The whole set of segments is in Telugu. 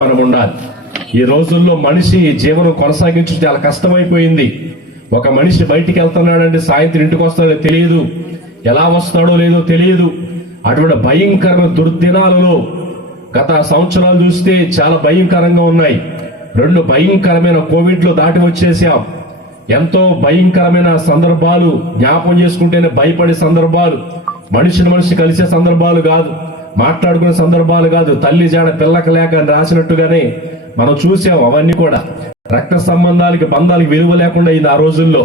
మనం ఉండాలి. ఈ రోజుల్లో మనిషి జీవనం కొనసాగించడం చాలా కష్టమైపోయింది. ఒక మనిషి బయటికి వెళ్తున్నాడంటే సాయంత్రం ఇంటికి వస్తాడో తెలియదు, ఎలా వస్తాడో లేదో తెలియదు. అటువంటి భయంకరమైన దుర్దినాలలో గత సంవత్సరాలు చూస్తే చాలా భయంకరంగా ఉన్నాయి. 2 భయంకరమైన కోవిడ్లు దాటి వచ్చేసాం. ఎంతో భయంకరమైన సందర్భాలు జ్ఞాపకం చేసుకుంటేనే భయపడే సందర్భాలు, మనిషి కలిసే సందర్భాలు కాదు, మాట్లాడుకునే సందర్భాలు కాదు. తల్లి జాడ పిల్లక లేక రాసినట్టుగానే మనం చూసాం. అవన్నీ కూడా రక్త సంబంధాలకి బంధాలకి విలువ లేకుండా అయింది. ఆ రోజుల్లో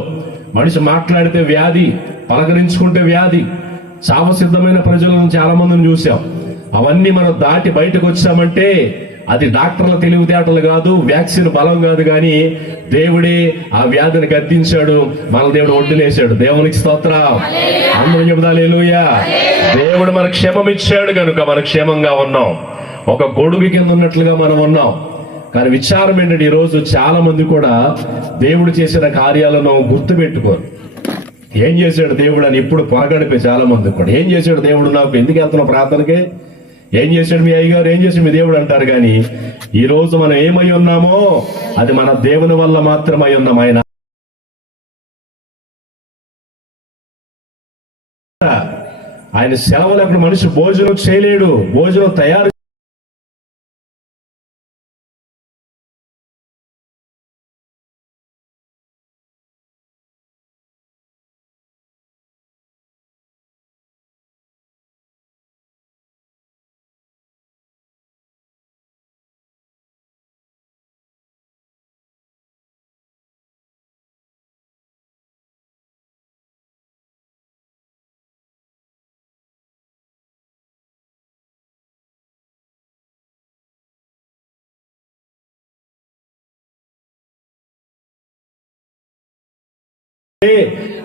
మనిషి మాట్లాడితే వ్యాధి, పలకరించుకుంటే వ్యాధి, చావసిద్ధమైన ప్రజలను చాలా మందిని చూసాం. అవన్నీ మనం దాటి బయటకు వచ్చామంటే అది డాక్టర్ల తెలివితేటలు కాదు, వ్యాక్సిన్ బలం కాదు, కానీ దేవుడే ఆ వ్యాధిని గద్దించాడు, మన దేవుడు ఒడ్డులేశాడు. దేవునికి స్తోత్రం. అందరం చెబుదాం హల్లెలూయా. దేవుడు మనకు క్షేమం ఇచ్చాడు కనుక మనం క్షేమంగా ఉన్నాం. ఒక గొడుగు కింద ఉన్నట్లుగా మనం ఉన్నాం. కానీ విచారం ఏంటంటే ఈరోజు చాలా మంది కూడా దేవుడు చేసిన కార్యాలను గుర్తు పెట్టుకోరు. ఏం చేశాడు దేవుడు అని ఇప్పుడు పొరగడిపే చాలా మంది కూడా. ఏం చేశాడు దేవుడు, నాకు ఎందుకు వెళ్తున్నావు ప్రార్థనకి, ఏం చేశాడు మీ అయ్యగారు, ఏం చేశాడు మీ దేవుడు అంటారు. కానీ ఈ రోజు మనం ఏమై ఉన్నామో అది మన దేవుని వల్ల మాత్రమై ఉన్నాం. ఆయన సెలవు లేకుండా మనిషి భోజనం చేయలేడు, భోజనం తయారు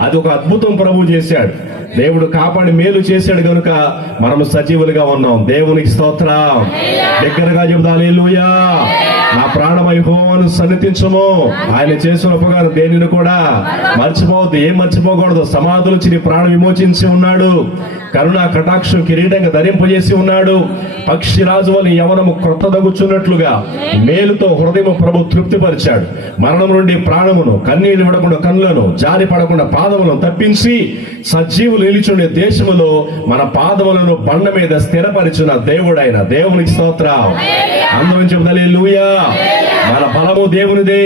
అది ఒక అద్భుతం ప్రభు చేశాడు. దేవుడు కాపాడి మేలు చేశాడు కనుక మనము సజీవులుగా ఉన్నాం. దేవునికి స్తోత్రం. దగ్గరగా చెబుదాం హల్లెలూయా. నా ప్రాణమై యెహోవాను సన్నిధించుము, ఆయన చేసిన ఉపకారం దేనిని కూడా మర్చిపోవద్దు. ఏం మర్చిపోకూడదు. సమాధుల నుంచి నీ ప్రాణం విమోచించి ఉన్నాడు, కరుణా కటాక్షం కిరీటంగా ధరింపజేసి ఉన్నాడు. పక్షిరాజు వల్ల యవనము క్రొత్త దగుచున్నట్లుగా మేలుతో హృదయం ప్రభు తృప్తిపరిచాడు. మరణం నుండి ప్రాణమును, కన్నీళ్లు విడకుండా కన్నులను, జారి పడకుండా పాదములను తప్పించి సజీవులు నిలిచుండే దేశములో మన పాదములను బండ మీద స్థిరపరిచిన దేవుడైన దేవునికి స్తోత్రం. అందరం చెబుదాం హల్లెలూయా. మన బలము దేవునిదే,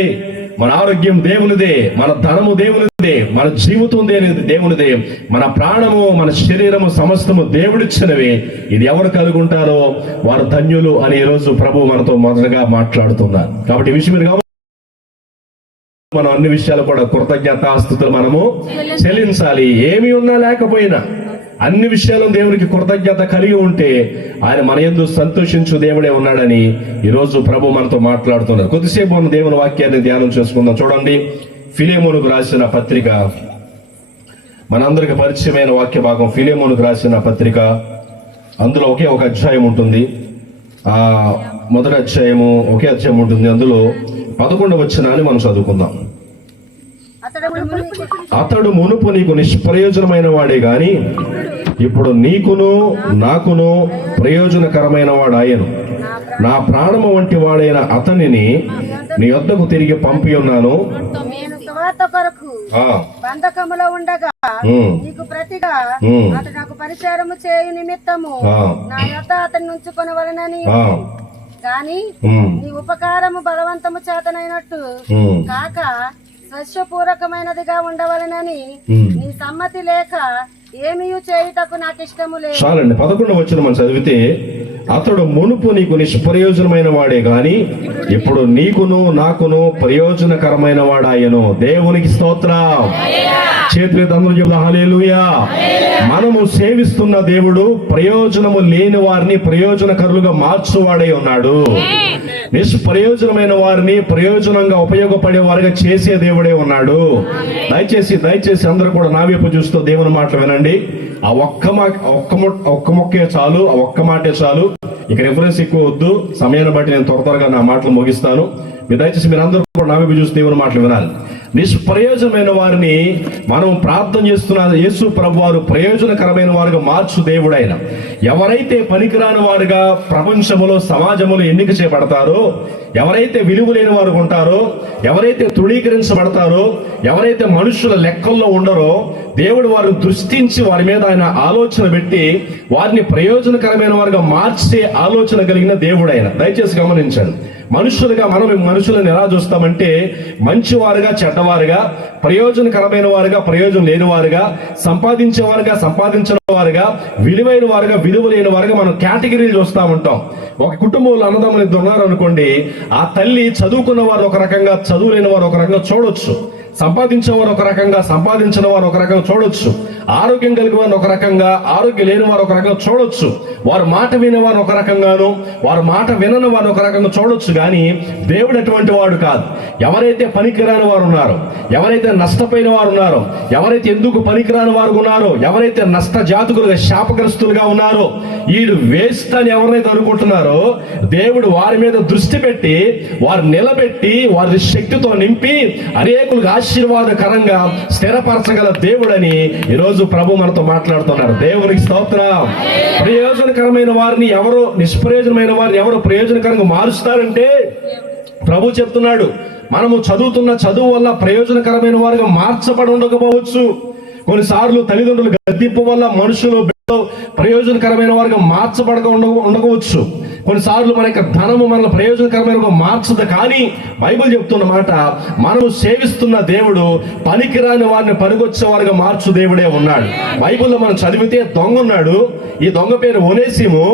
మన ఆరోగ్యం దేవునిదే, మన ధనము దేవునిదే, మన జీవితం దేవునిదే, మన ప్రాణము, మన శరీరము సమస్తము దేవుడిచ్చినవే. ఇది ఎవరు కలుగుంటారో వారు ధన్యులు అని ఈరోజు ప్రభు మనతో మొదటగా మాట్లాడుతున్నారు. కాబట్టి ఈ విషయం మీరు మనం అన్ని విషయాలు కూడా కృతజ్ఞతాస్తుతులు మనము చెల్లించాలి. ఏమి ఉన్నా లేకపోయినా అన్ని విషయాలు దేవునికి కృతజ్ఞత కలిగి ఉంటే ఆయన మన యందు సంతోషించు దేవుడే ఉన్నాడని ఈరోజు ప్రభు మనతో మాట్లాడుతున్నారు. కొద్దిసేపు మనం దేవుని వాక్యాన్ని ధ్యానం చేసుకుందాం. చూడండి, ఫిలెమోనుకు రాసిన పత్రిక, మనందరికి పరిచయమైన వాక్య భాగం. ఫిలెమోనుకు రాసిన పత్రిక, అందులో ఒకే ఒక అధ్యాయం ఉంటుంది. ఆ మొదటి అధ్యాయము ఒకే అధ్యాయం ఉంటుంది. అందులో 11వ వచనాన్ని మనం చదువుకుందాం. అతడు మునుపు నీకు నిష్ప్రయోజనమైన వాడే గాని ఇప్పుడు నీకును నాకును ప్రయోజనకరమైన వాడాయను. నా ప్రాణము వంటి వాడైన అతనిని నీ వద్దకు తిరిగి పంపి ఉన్నాను. బంధకములో ఉండగా నీకు ప్రతిగా అతడు నాకు పరిచారము చేయు నిమిత్తము నా యొద్ద అతన్ని ఉంచుకొనవలెనని, గాని నీ ఉపకారము బలవంతము చేతనైనట్టు కాక స్వచ్ఛపూర్వకమైనదిగా ఉండవలెనని నీ సమ్మతి లేక ఏమీ చేయుటకు నాకు ఇష్టము లేదు. చాలండి. 11వ వచనం మనం చదివితే, అతడు మునుపు నీకు నిష్ప్రయోజనమైన వాడే గాని ఇప్పుడు నీకును నాకును ప్రయోజనకరమైన వాడాయను. దేవునికి స్తోత్రం. చేతులెత్తి అందరూ చెబుదాం హల్లెలూయా. మనము సేవిస్తున్న దేవుడు ప్రయోజనము లేని వారిని ప్రయోజనకరులుగా మార్చువాడై ఉన్నాడు. నిష్ప్రయోజనమైన వారిని ప్రయోజనంగా ఉపయోగపడే వారిగా చేసే దేవుడే ఉన్నాడు. దయచేసి అందరూ కూడా నా వైపు చూస్తూ దేవుని మాటలు వినండి. ఆ ఒక్క మొక్కే చాలు, ఆ ఒక్క మాటే చాలు. ఇక రిఫరెన్స్ ఎక్కువ వద్దు. సమయాన్ని బట్టి నేను త్వరగా నా మాటలు ముగిస్తాను. దయచేసి మీరందరూ కూడా నా వైపు చూసి దేవుని మాటలు వినాలి. నిష్ప్రయోజనమైన వారిని మనం ప్రార్థన చేస్తున్న యేసు ప్రభు వారు ప్రయోజనకరమైన వారుగా మార్చు దేవుడు ఆయన. ఎవరైతే పనికిరాని వారుగా ప్రపంచములో సమాజంలో ఎన్నిక చేయబడతారో, ఎవరైతే విలువ లేని వారు ఉంటారో, ఎవరైతే తృణీకరించబడతారో, ఎవరైతే మనుషుల లెక్కల్లో ఉండరో, దేవుడు వారు దృష్టించి వారి మీద ఆయన ఆలోచన పెట్టి వారిని ప్రయోజనకరమైన వారుగా మార్చే ఆలోచన కలిగిన దేవుడు ఆయన. దయచేసి గమనించండి. మనుషులుగా మనం మనుషులను ఎలా చూస్తామంటే మంచివారుగా, చెడ్డవారుగా, ప్రయోజనకరమైన వారుగా, ప్రయోజనం లేని వారుగా, సంపాదించేవారుగా, సంపాదించిన వారుగా, విలువైన వారుగా, విలువ లేని వారుగా మనం కేటగిరీలు చూస్తూ ఉంటాం. ఒక కుటుంబంలో అన్నదమ్ములు ఇద్దరు ఉన్నారు అనుకోండి, ఆ తల్లి చదువుకున్న వారు ఒక రకంగా, చదువు లేని వారు ఒక రకంగా చూడొచ్చు. సంపాదించేవారు ఒక రకంగా, సంపాదించిన వారు ఒక రకంగా చూడొచ్చు. ఆరోగ్యం కలిగిన వారు ఒక రకంగా, ఆరోగ్యం లేని వారు ఒక రకంగా చూడొచ్చు. వారు మాట వినేవారు ఒక రకంగాను, వారు మాట వినని వారు ఒక రకంగా చూడొచ్చు. కానీ దేవుడు అటువంటి వాడు కాదు. ఎవరైతే పనికిరాని వారు ఉన్నారో, ఎవరైతే నష్టపోయిన వారు ఉన్నారో, ఎవరైతే ఎందుకు పనికిరాని వారు ఉన్నారో, ఎవరైతే నష్ట జాతకులుగా, శాపగ్రస్తులుగా ఉన్నారో, వీడు వేస్ట్ అని ఎవరైతే అనుకుంటున్నారో, దేవుడు వారి మీద దృష్టి పెట్టి వారు నిలబెట్టి వారి శక్తితో నింపి అనేకులకు ఆశీర్వాదకరంగా స్థిరపరచగల దేవుడని ఈరోజు ప్రభు మనతో మాట్లాడుతున్నారు. దేవునికి స్తోత్రం. ప్రయోజనకరమైన వారిని ఎవరు, నిష్ప్రయోజనమైన వారిని ఎవరు ప్రయోజనకరంగా మారుస్తారంటే ప్రభు చెప్తున్నాడు. మనము చదువుతున్న చదువు వల్ల ప్రయోజనకరమైన వారుగా మార్చబడి ఉండకపోవచ్చు. కొన్నిసార్లు తల్లిదండ్రులు గద్దింపు వల్ల మనుషులు ప్రయోజనకరమైన వారుగా మార్చబడక ఉండవచ్చు. కొన్నిసార్లు మన యొక్క ధనము మన ప్రయోజనకరమైన మార్చదు. కానీ బైబిల్ చెప్తున్న మాట, మనము సేవిస్తున్న దేవుడు పనికిరాని వారిని పనికొచ్చే వారుగా మార్చు దేవుడే ఉన్నాడు. బైబిల్లో మనం చదివితే దొంగ ఉన్నాడు. ఈ దొంగ పేరు ఒనేసిము.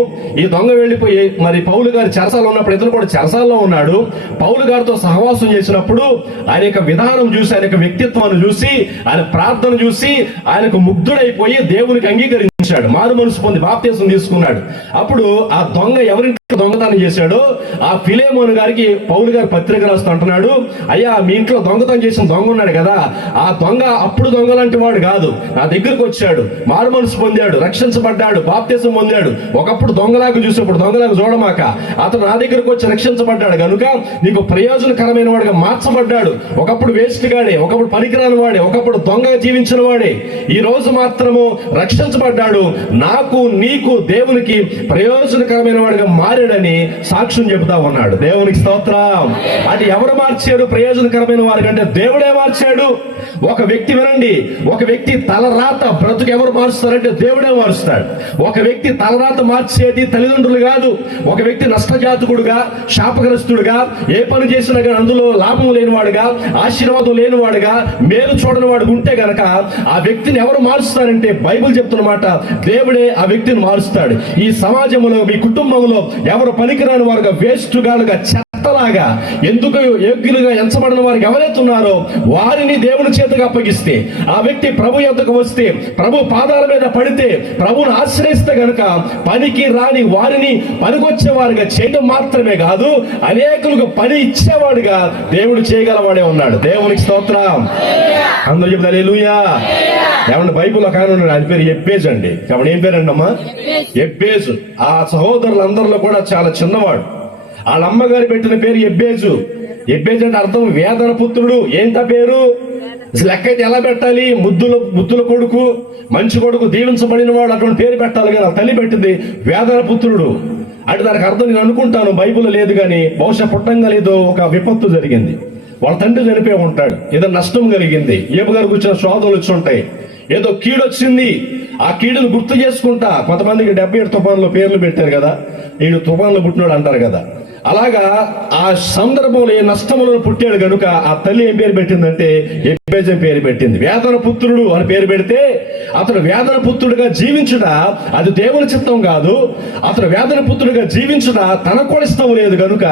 ఈ దొంగ వెళ్ళిపోయి మరి పౌలు గారి చెరసాలలో ఉన్నప్పుడు ఇతను కూడా చెరసాలలో ఉన్నాడు. పౌలు గారితో సహవాసం చేసినప్పుడు ఆయన యొక్క విధానం చూసి, ఆయన యొక్క వ్యక్తిత్వాన్ని చూసి, ఆయన ప్రార్థన చూసి ఆయనకు ముగ్ధుడైపోయి దేవునికి అంగీకరించాడు. మారు మనసు పొంది బాప్తీసం తీసుకున్నాడు. అప్పుడు ఆ దొంగ ఎవరింటి దొంగతనం చేశాడో ఆ ఫిలేమోను గారికి పౌలు గారు పత్రిక రాస్తూ అంటున్నాడు, అయ్యా మీ ఇంట్లో దొంగతనం చేసిన దొంగ ఉన్నాడు కదా, ఆ దొంగ అప్పుడు దొంగ లాంటి వాడు కాదు. నా దగ్గరకు వచ్చాడు, మారు మనసు పొందాడు, రక్షించబడ్డాడు, బాప్తీసం పొందాడు. ఒకప్పుడు దొంగలాగా చూసేప్పుడు దొంగలాగా చూడమాక, అతను నా దగ్గరకు వచ్చి రక్షించబడ్డాడు కనుక నీకు ప్రయోజనకరమైన వాడిగా మార్చబడ్డాడు. ఒకప్పుడు వేస్ట్ గాడే, ఒకప్పుడు పనికిరాని వాడే, ఒకప్పుడు దొంగగా జీవించిన వాడే, ఈ రోజు మాత్రము రక్షించబడ్డాడు. నాకు నీకు దేవునికి ప్రయోజనకరమైన వాడిగా మారాడని సాక్ష్యం చెబుతా ఉన్నాడు. దేవునికి స్తోత్రం. అది ఎవరు మార్చారు ప్రయోజనకరమైన వారి కంటే? దేవుడే మార్చాడు. ఒక వ్యక్తి, వినండి, ఒక వ్యక్తి తలరాత బ్రతుకు ఎవరు మారుస్తారంటే దేవుడే మారుస్తాడు. ఒక వ్యక్తి తలరాత మార్చేది తల్లిదండ్రులు కాదు. ఒక వ్యక్తి నష్టజాతకుడుగా, శాపగ్రస్తుడుగా, ఏ పని చేసినా కానీ అందులో లాభం లేనివాడుగా, ఆశీర్వాదం లేనివాడుగా, మేలు చూడని వాడు ఉంటే గనక ఆ వ్యక్తిని ఎవరు మారుస్తారంటే బైబిల్ చెప్తున్నమాట, దేవుడే ఆ వ్యక్తిని మారుస్తాడు. ఈ సమాజంలో, మీ కుటుంబంలో ఎవరు పనికిరాని వారుగా, వేస్టుగాలుగా, చెత్తలాగా, ఎందుకు యోగ్యులుగా ఎంచబడిన వారికి ఎవరైతే ఉన్నారో వారిని దేవుని చేతికి అప్పగిస్తే, ఆ వ్యక్తి ప్రభు యొద్దకు వస్తే, ప్రభు పాదాల మీద పడితే, ప్రభువును ఆశ్రయిస్తే గనుక పనికి రాని వారిని పనికొచ్చే వారుగా చేయడం మాత్రమే కాదు, అనేకులకు పని ఇచ్చేవాడుగా దేవుడు చేయగలవాడే ఉన్నాడు. దేవునికి స్తోత్రం. అందరూ చెప్తారు హల్లెలూయా. ఏమన్నా బైబిల్లో కానీ ఉన్నాడు, ఆయన పేరు ఎబ్బేజు అండి. కాబట్టి ఏం పేరండి అమ్మా? ఎబ్బేజు. ఆ సహోదరులందరిలో కూడా చాలా చిన్నవాడు. వాళ్ళ అమ్మగారు పెట్టిన పేరు ఎబ్బేజు. ఎబ్బేజు అంటే అర్థం వేదన పుత్రుడు. ఏంట పేరు? లెక్క అయితే ఎలా పెట్టాలి? ముద్దుల కొడుకు, మంచి కొడుకు, దీవించబడిన వాడు, అటువంటి పేరు పెట్టాలి కదా. తల్లి పెట్టింది వేదన పుత్రుడు అంటే దానికి అర్థం నేను అనుకుంటాను బైబిల్లో లేదు కానీ బహుశా పుట్టంగా లేదో ఒక విపత్తు జరిగింది, వాళ్ళ తండ్రి చనిపోయి ఉంటాడు, ఏదో నష్టం కలిగింది, ఏపు గారికి వచ్చిన శోధనలు వచ్చి ఉంటాయి, ఏదో కీడు వచ్చింది. ఆ కీడును గుర్తు చేసుకుంటా కొంతమందికి 77 తుఫాన్లో పేర్లు పెట్టారు కదా, వీడు తుఫాన్లో పుట్టినాడు అంటారు కదా. అలాగా ఆ సందర్భంలో ఏ నష్టములను పుట్టాడు కనుక ఆ తల్లి ఏం పేరు పెట్టిందంటే ఎబ్బేజు పేరు పెట్టింది. వేదన పుత్రుడు అని పేరు పెడితే అతడు వేదన పుత్రుడిగా జీవించుట అది దేవుని చిత్తం కాదు. అతడు వేదన పుత్రుడిగా జీవించుట తనకు కూడా ఇష్టం లేదు కనుక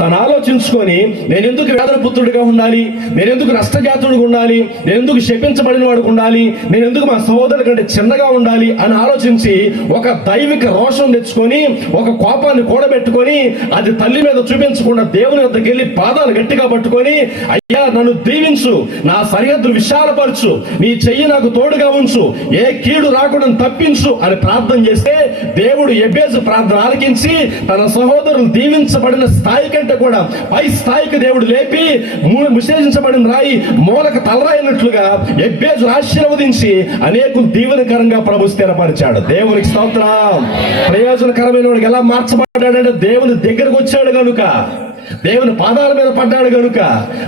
తను ఆలోచించుకొని నేను ఎందుకు వేదన పుత్రుడిగా ఉండాలి, నేను ఎందుకు నష్టజాతుడిగా ఉండాలి, నేను ఎందుకు శపించబడిన వాడికి ఉండాలి, నేను ఎందుకు మా సహోదరుడి కంటే చిన్నగా ఉండాలి అని ఆలోచించి ఒక దైవిక రోషం తెచ్చుకొని, ఒక కోపాన్ని కూడబెట్టుకొని అది తల్లి మీద చూపించకుండా దేవుని వద్దకు వెళ్ళి పాదాలు గట్టిగా పట్టుకొని, అయ్యా నన్ను దీవించు, నా సరిహద్దులు విశాలపరచు, నీ చెయ్యి నాకు తోడుగా ఉంచు, ఏ కీడు రాకుండా తప్పించు అని ప్రార్థన చేస్తే దేవుడు ఎబేజు ప్రార్థన ఆలకించి తన సహోదరులు దీవించబడిన స్థాయి కంటే కూడా పై స్థాయికి దేవుడు లేపి విశేషించబడిన రాయి మూలక తలరాయినట్లుగా ఎబేజు ఆశీర్వదించి అనేకులు దీవెనకరంగా ప్రభు స్థిరపరిచాడు. దేవునికి స్తోత్రం. ప్రయోజనకరమైన వాడికి ఎలా మార్చబడ్డాడంటే దేవుని దగ్గరకు వచ్చాడు కనుక, దేవుని పాదాల మీద పడ్డాడు గనుక,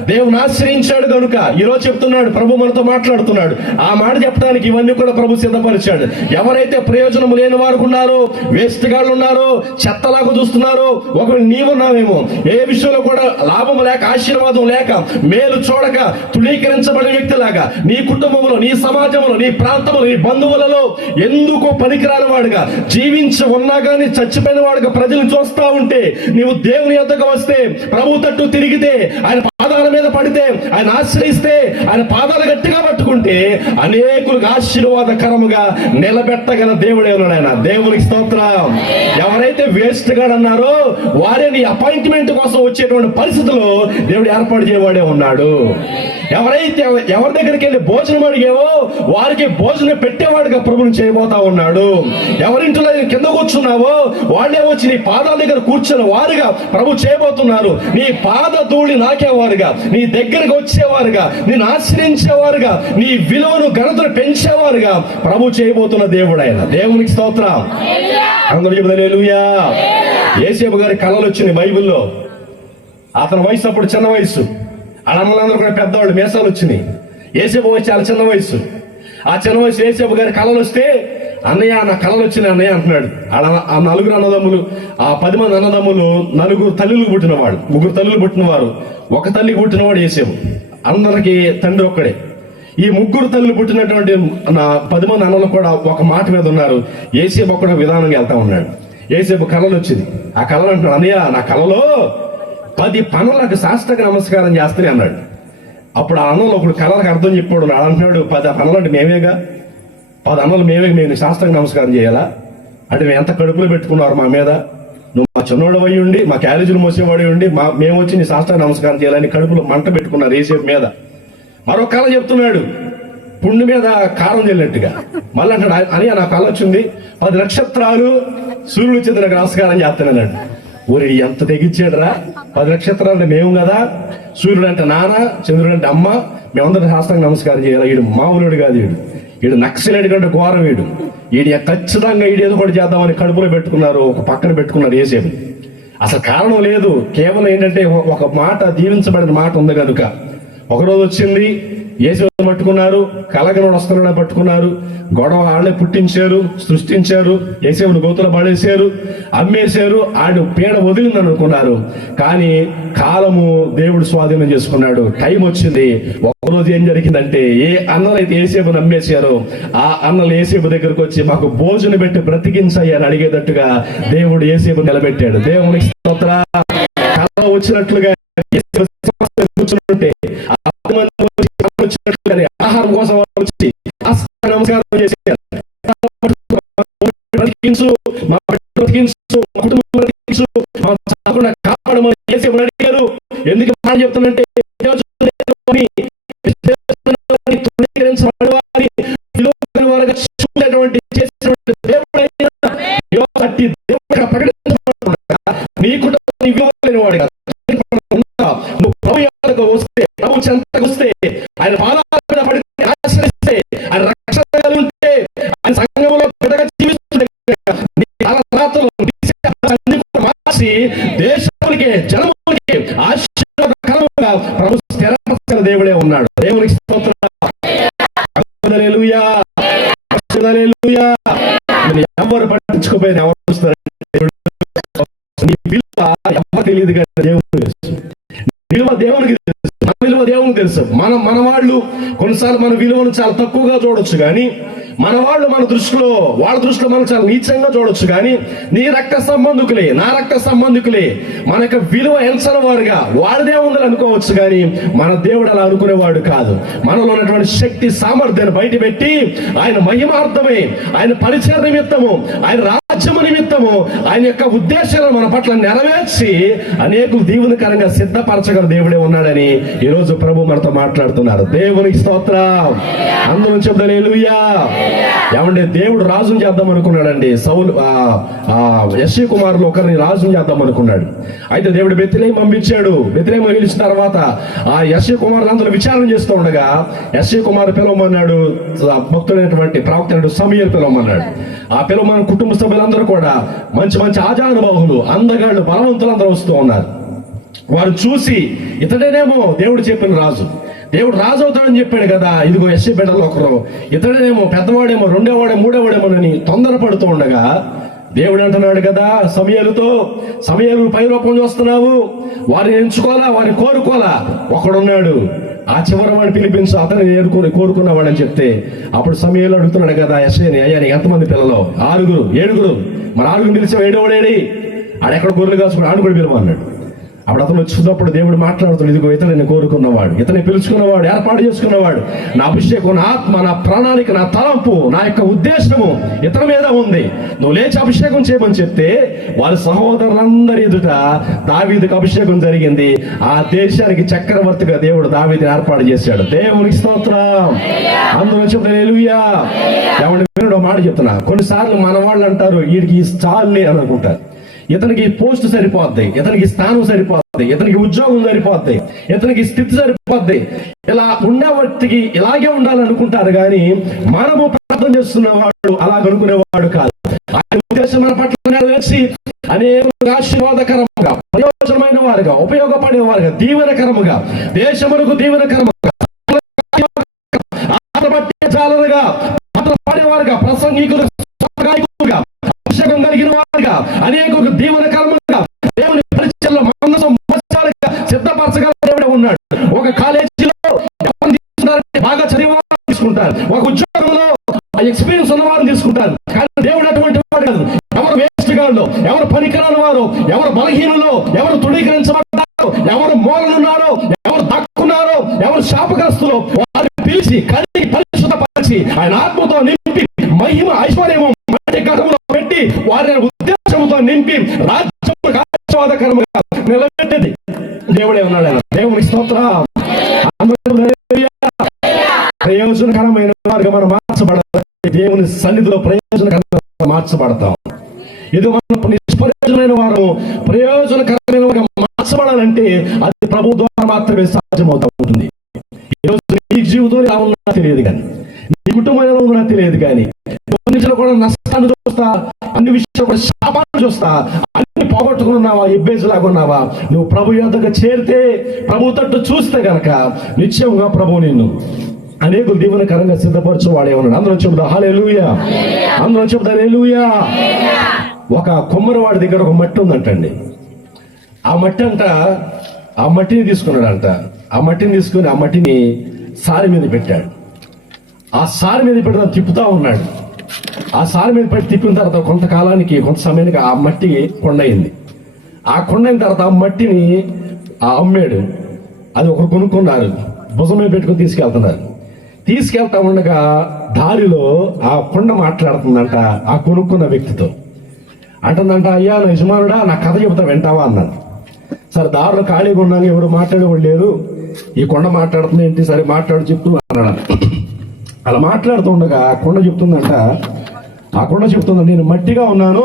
దేవుని ఆశ్రయించాడు గనుక ఈరోజు చెప్తున్నాడు, ప్రభు మనతో మాట్లాడుతున్నాడు. ఆ మాట చెప్పడానికి ఇవన్నీ కూడా ప్రభు సిద్ధపరిచాడు. ఎవరైతే ప్రయోజనం లేని వారు ఉన్నారో, వేస్ట్ గాళ్ళు ఉన్నారో, చెత్తలాగా చూస్తున్నారో, ఒకవేళ నీవున్నావేమో ఏ విషయంలో కూడా లాభం లేక, ఆశీర్వాదం లేక, మేలు చూడక తృణీకరించబడిన వ్యక్తిలాగా నీ కుటుంబంలో, నీ సమాజంలో, నీ ప్రాంతంలో, నీ బంధువులలో ఎందుకో పనికిరాని వాడుగా జీవించి ఉన్నా గానీ చచ్చిపోయిన వాడుగా ప్రజలు చూస్తా ఉంటే, నీవు దేవుని యొద్దకు వస్తే, ప్రభు తట్టు తిరిగితే, ఆయన పాదాల మీద పడితే, ఆయన ఆశ్రయిస్తే, ఆయన పాదాలు గట్టిగా పట్టుకుంటే అనేకులకు ఆశీర్వాదకరముగా నిలబెట్టగల దేవుడే ఉన్నాడు ఆయన. దేవునికి స్తోత్రం. ఎవరైతే వేస్ట్ గాడు అన్నారో వారే నీ అపాయింట్మెంట్ కోసం వచ్చేటువంటి పరిస్థితుల్లో దేవుడు ఏర్పాటు చేయవాడే ఉన్నాడు. ఎవరైతే ఎవరి దగ్గరికి వెళ్ళి భోజనం అడిగేవో వారికి భోజనం పెట్టేవాడుగా ప్రభుని చేయబోతా ఉన్నాడు. ఎవరింట్లో కింద కూర్చున్నావో వాళ్ళే వచ్చి నీ పాదాల దగ్గర కూర్చున్న వారుగా ప్రభు చేయబోతున్నారు. నీ పాద ధూళి నాకేవారుగా, నీ దగ్గరకు వచ్చేవారుగా, నేను ఆశ్రయించేవారుగా, నీ విలువను ఘనతను పెంచేవారుగా ప్రభు చేయబోతున్న దేవుడు ఆయన. దేవునికి స్తోత్రం. అందరూ చెబుతారు హల్లెలూయా. యేసేపు గారి కళలు వచ్చినాయి బైబిల్లో. అతని వయసు అప్పుడు చిన్న వయసు, అన్నలందరూ కూడా పెద్దవాళ్ళు, మేసాలు వచ్చినాయి. యేసేపు వయసు చాలా చిన్న వయసు. ఆ చిన్న వయసు యేసేపు గారి కళలు వస్తే, అన్నయ్య నా కళలు వచ్చినాయి అన్నయ్య అంటున్నాడు. ఆ నలుగురు అన్నదమ్ములు, ఆ 10 మంది అన్నదమ్ములు, 9 తల్లులు పుట్టినవాడు, 3 తల్లులు పుట్టినవారు, ఒక తల్లికి పుట్టినవాడు యేసేపు. అందరికి తండ్రి ఒక్కడే. ఈ 3 తల్లులు పుట్టినటువంటి 10 మంది అన్నలు కూడా ఒక మాట మీద ఉన్నారు. యేసేపు ఒక్కడే విధానంగా వెళ్తా ఉన్నాడు. యేసేపు కళలు వచ్చింది. ఆ కళలు అంటున్నాడు, అన్నయ్య నా కళలో 10 పనులకు సాష్టాంగ నమస్కారం చేస్తానే అన్నాడు. అప్పుడు ఆ అన్నంలో ఒకడు కళలకు అర్థం చెప్పాడు. అంటున్నాడు, 10 పనులు అంటే మేమేగా, 10 అన్నలు మేము సాష్టాంగ నమస్కారం చేయాలా అంటే మేము ఎంత కడుపులో పెట్టుకున్నారు మా మీద, నువ్వు మా చిన్నోడు అయ్యి ఉండి, మా క్యారేజీలు మోసేవాడి ఉండి, మేము వచ్చి నీ సాష్టాంగ నమస్కారం చేయాలని కడుపులో మంట పెట్టుకున్నారు యేసేపు మీద. మరో కళ చెప్తున్నాడు, పుండు మీద కారం చెల్లినట్టుగా. మళ్ళీ అంటాడు, అని నా కళ వచ్చింది, 10 నక్షత్రాలు సూర్యుడు వచ్చి నాకు నమస్కారం చేస్తానన్నాడు. ఊరి ఎంత తెగించాడురా, 10 నక్షత్రాలు అంటే మేము కదా, సూర్యుడు అంటే నాన్న, చంద్రుడు అంటే అమ్మ, మేమందరం శాస్త్రంగా నమస్కారం చేయాలి. వీడు మామూలుడు కాదు, వీడు నక్సలైట్ కంటే ఘోరం. వీడు ఖచ్చితంగా ఏదో కూడా చేద్దామని కడుపులో పెట్టుకున్నారు, ఒక పక్కన పెట్టుకున్నారు యేసేపు. అసలు కారణం లేదు, కేవలం ఏంటంటే ఒక మాట, దీవించబడిన మాట ఉంది కనుక. ఒకరోజు వచ్చింది, యేసేపు పట్టుకున్నారు, కలగనోడు వస్తున్నాడని పట్టుకున్నారు, గొడవ ఆళ్లే పుట్టించారు, సృష్టించారు, యేసేపును గోతులో పడేశారు, అమ్మేశారు. ఆడు పీడ వదిలిందని అనుకున్నారు. కానీ కాలము దేవుడు స్వాధీనం చేసుకున్నాడు. టైం వచ్చింది. ఒకరోజు ఏం జరిగిందంటే, ఏ అన్నలైతే యేసేపును అమ్మేశారో ఆ అన్నలు యేసేపు దగ్గరకు వచ్చి మాకు భోజనం పెట్టి బ్రతికించాయి అని అడిగేటట్టుగా దేవుడు యేసేపు నిలబెట్టాడు. దేవునికి స్తోత్రం. కళ వచ్చినట్లుగా కూర్చుంటే వచ్చినట్లుగానే ఆహారం కోసం వచ్చి నమస్కారం చేశారు. బ్రతికించు, మా బ్రతికించు, మా కుటుంబం బ్రతికించు, మా చాకుండా కాపాడమని యేసేపు అడిగారు. ఎందుకు మాట చెప్తానంటే, నీ కుటుంబం ఇవ్వలేని వాడు కాదు. నువ్వు ప్రభు యొద్దకు వస్తే, ప్రభు చెంతకు వస్తే, ఆయన పాదాల మీద పడితే, ఆశ్రయిస్తే, ఆయన రక్షణ కలిగి ఉంటే, ఆయన సంఘంలో పెద్దగా జీవిస్తుంటే, నీ రాత్రులు మార్చి దేశానికి, జనమునికి ఆశీర్వాదకరముగా ప్రభు స్థిరపరచిన దేవుడే ఉన్నాడు. దేవునికి స్తోత్రం. హల్లెలూయా, హల్లెలూయా. ఎవరు పట్టించుకోపోయిన ఎవరు చూస్తారంటే, నీ విలువ ఎవరు తెలియదు కానీ దేవుడు తెలుసు. విలువ దేవునికి తెలుసు, మన విలువ దేవునికి తెలుసు. మన వాళ్ళు కొన్నిసార్లు మన విలువను చాలా తక్కువగా చూడొచ్చు, కానీ మన వాళ్ళు మన దృష్టిలో, వాళ్ళ దృష్టిలో మనం చాలా నీచంగా చూడొచ్చు. కానీ నీ రక్త సంబంధికులే, నా రక్త సంబంధికులే, మన యొక్క విలువ ఎంచని వారుగా వాడిదే ఉందని అనుకోవచ్చు. కానీ మన దేవుడు అలా అనుకునేవాడు కాదు. మనలో ఉన్నటువంటి శక్తి, సామర్థ్యాన్ని బయట పెట్టి ఆయన మహిమార్థమే, ఆయన పరిచయ నిమిత్తము, ఆయన రాజ్యము నిమిత్తము నిమిత్తము ఆయన యొక్క ఉద్దేశాలను మన పట్ల నెరవేర్చి అనేకులు దీవెనకరంగా సిద్ధపరచగల దేవుడే ఉన్నాడని ఈరోజు ప్రభు మనతో మాట్లాడుతున్నారు. దేవునికి స్తోత్రం. అందరూ చెప్తారు హల్లెలూయా. ఏమంటే దేవుడు రాజును చేద్దాం అనుకున్నాడండి. సౌలు యెష్షయి కుమారులు ఒకరిని రాజును చేద్దాం అనుకున్నాడు. అయితే దేవుడు బెత్లెహేము పంపించాడు. బెత్లెహేము వెళ్ళిన తర్వాత ఆ యెష్షయి కుమారులందరూ విచారణ చేస్తూ ఉండగా యెష్షయి కుమారు పిలవమన్నాడు. భక్తుడైనటువంటి ప్రవక్త సమూయేలు పిలవమన్నాడు. ఆ పిలవమన్న కుటుంబ సభ్యులందరూ కూడా మంచి మంచి ఆజానుబాహులు, అందగాళ్ళు, బలవంతులందరూ వస్తూ ఉన్నారు. వారు చూసి ఇతడేనేమో దేవుడు చెప్పిన రాజు, దేవుడు రాజు అవుతాడని చెప్పాడు కదా, ఇదిగో యెష్షయి బిడ్డలు ఒకరు, ఇతడేమో పెద్దవాడేమో, రెండోవాడే, మూడోవాడేమోనని తొందరపడుతూ ఉండగా దేవుడు అంటున్నాడు కదా సమూయేలుతో, సమూయేలు పై రూపం చూస్తున్నావు, వారిని ఎంచుకోవాలా, వారిని కోరుకోవాలా, ఒకడున్నాడు, ఆ చివరి వాడిని పిలిపించు, అతన్ని కోరుకున్నవాడని చెప్తే అప్పుడు సమూయేలు అడుగుతున్నాడు కదా యెష్షయిని, అయ్యా నీకు ఎంతమంది పిల్లలు? 6, 7. మరి 6 పిలిచావు, 7వాడేడి? ఆడెక్కడ గొర్రెలు కాసుకుని ఆడు కూడా పిలవన్నాడు. అప్పుడు అతను వచ్చినప్పుడు దేవుడు మాట్లాడుతాడు, ఇదిగో ఇతన్ని కోరుకున్నవాడు, ఇతన్ని పిలుచుకున్నవాడు, ఏర్పాటు చేసుకున్నవాడు, నా అభిషేకం, నా ఆత్మ, నా ప్రణాళిక, నా తలంపు, నా యొక్క ఉద్దేశము ఇతని మీద ఉంది, నువ్వు లేచి అభిషేకం చేయమని చెప్తే వారి సహోదరులందరి ఎదుట దావీదుకు అభిషేకం జరిగింది. ఆ దేశానికి చక్రవర్తిగా దేవుడు దావీదుని ఏర్పాటు చేశాడు. దేవునికి స్తోత్రం. అందులో చెప్తాను హల్లెలూయా. దేవుని వినడం మాట చెప్తున్నా, కొన్నిసార్లు మన వాళ్ళు అంటారు వీడికి ఈ చాలులే అని అనుకుంటారు, ఇతనికి పోస్ట్ సరిపోద్ది, ఇతనికి స్థానం సరిపోద్ది, ఇతనికి ఉద్యోగం సరిపోద్ది, ఇతనికి స్థితి సరిపోద్ది, ఇలా ఉండేవాటికి ఇలాగే ఉండాలనుకుంటారు. కానీ మనము ప్రార్థన చేస్తున్నవాడు అలా అనుకునేవాడు కాదు. ఆయన ఉద్దేశం మన పట్ల నెరవేర్చి అనేక ఆశీర్వాదకరముగా, ప్రయోజనమైన వారుగా, ఉపయోగపడేవారుగా, దీవెనకరముగా, దేశమునకు దీవెనకరముగా, చాలరుగా, పాడేవారుగా, ప్రసంగికులు, అభిషేకం కలిగిన వారుగా, అనేక దీవెనకరముగా, దేవుని పరిచయంలో మందసం మోసాలుగా సిద్ధపరచగల దేవుడే ఉన్నాడు. ఒక కాలేజీలో బాగా చదివే తీసుకుంటారు, ఒక ఉద్యోగంలో ఎక్స్పీరియన్స్ ఉన్న వారిని తీసుకుంటారు. కానీ దేవుడు అటువంటి వాడు కాదు. ఎవరు వేస్ట్ గాళ్ళు, ఎవరు పనికిరాని వారు, ఎవరు బలహీనులు, ఎవరు తృణీకరించబడ్డారో, ఎవరు మూలనున్నారో, ఎవరు దక్కున్నారో, ఎవరు శాపగ్రస్తులో వారిని పిలిచి కలిగి పరిశుద్ధపరిచి ఆయన ఆత్మతో నింపి మహిమ ఐశ్వర్యము పెట్టి వారిని ఉద్దేశంతో నింపి రాజ్యములకు ఆశీర్వాదకరముగా నిలబెట్టేది దేవుడే ఉన్నాడు. ఆయన దేవునికి స్తోత్రం. ప్రయోజనకరమైన వారుగా మనం మార్చబడాలి. దేవుని సన్నిధిలో ప్రయోజనకరంగా మార్చబడతాం. ఇది మనం నిష్ప్రయోజనమైన వారు ప్రయోజనకరమైన వారుగా మార్చబడాలంటే అది ప్రభు ద్వారా మాత్రమే సాధ్యమవుతూ ఉంటుంది. ఈరోజు నీ జీవితం ఎలా ఉన్నా తెలియదు, కానీ నీ కుటుంబం ఎలా ఉన్నా తెలియదు, కానీ కూడా నష్టాన్ని చూస్తా, అన్ని విషయాలు కూడా శాపాన్ని చూస్తా, అన్ని పోగొట్టుకున్నావా, ఇబ్బేజ్ లాగా ఉన్నావా, నువ్వు ప్రభు యొద్దకు చేరితే, ప్రభు తట్టు చూస్తే గనక నిశ్చయంగా ప్రభు నిన్ను అనేకులు దీవెనకరంగా సిద్ధపరచువాడే ఉన్నాడు. అందరూ చెబుతా హల్లెలూయా. అందరూ చెబుతా హల్లెలూయా. ఒక కుమ్మరివాడి దగ్గర ఒక మట్టి ఉందంటండి. ఆ మట్టిని తీసుకున్నాడంట. ఆ మట్టిని తీసుకుని ఆ మట్టిని సారి మీద పెట్టాడు. ఆ సారి మీద పెట్టి తిప్పుతా ఉన్నాడు. ఆ సారి మీద పెట్టి తిప్పిన తర్వాత కొంతకాలానికి, కొంత సమయానికి ఆ మట్టి కొండ అయింది. ఆ కొండ అయిన తర్వాత ఆ మట్టిని అమ్మాడు. అది ఒకరు కొనుక్కున్నారు, భుజం మీద పెట్టుకుని తీసుకెళ్తా ఉండగా దారిలో ఆ కొండ మాట్లాడుతుందంట ఆ కొనుక్కున్న వ్యక్తితో. అంటుందంట, అయ్యా నా యజమానుడా, నా కథ చెబుతా వింటావా అన్నాడు. సరే దారిలో ఖాళీగా ఉన్నాను, ఎవరు మాట్లాడేవాళ్ళు లేరు, ఈ కొండ మాట్లాడుతుంది ఏంటి, సరే మాట్లాడు చెప్తూ అన్నాడు. అలా మాట్లాడుతూ ఉండగా ఆ కొండ చెప్తుందండి, నేను మట్టిగా ఉన్నాను,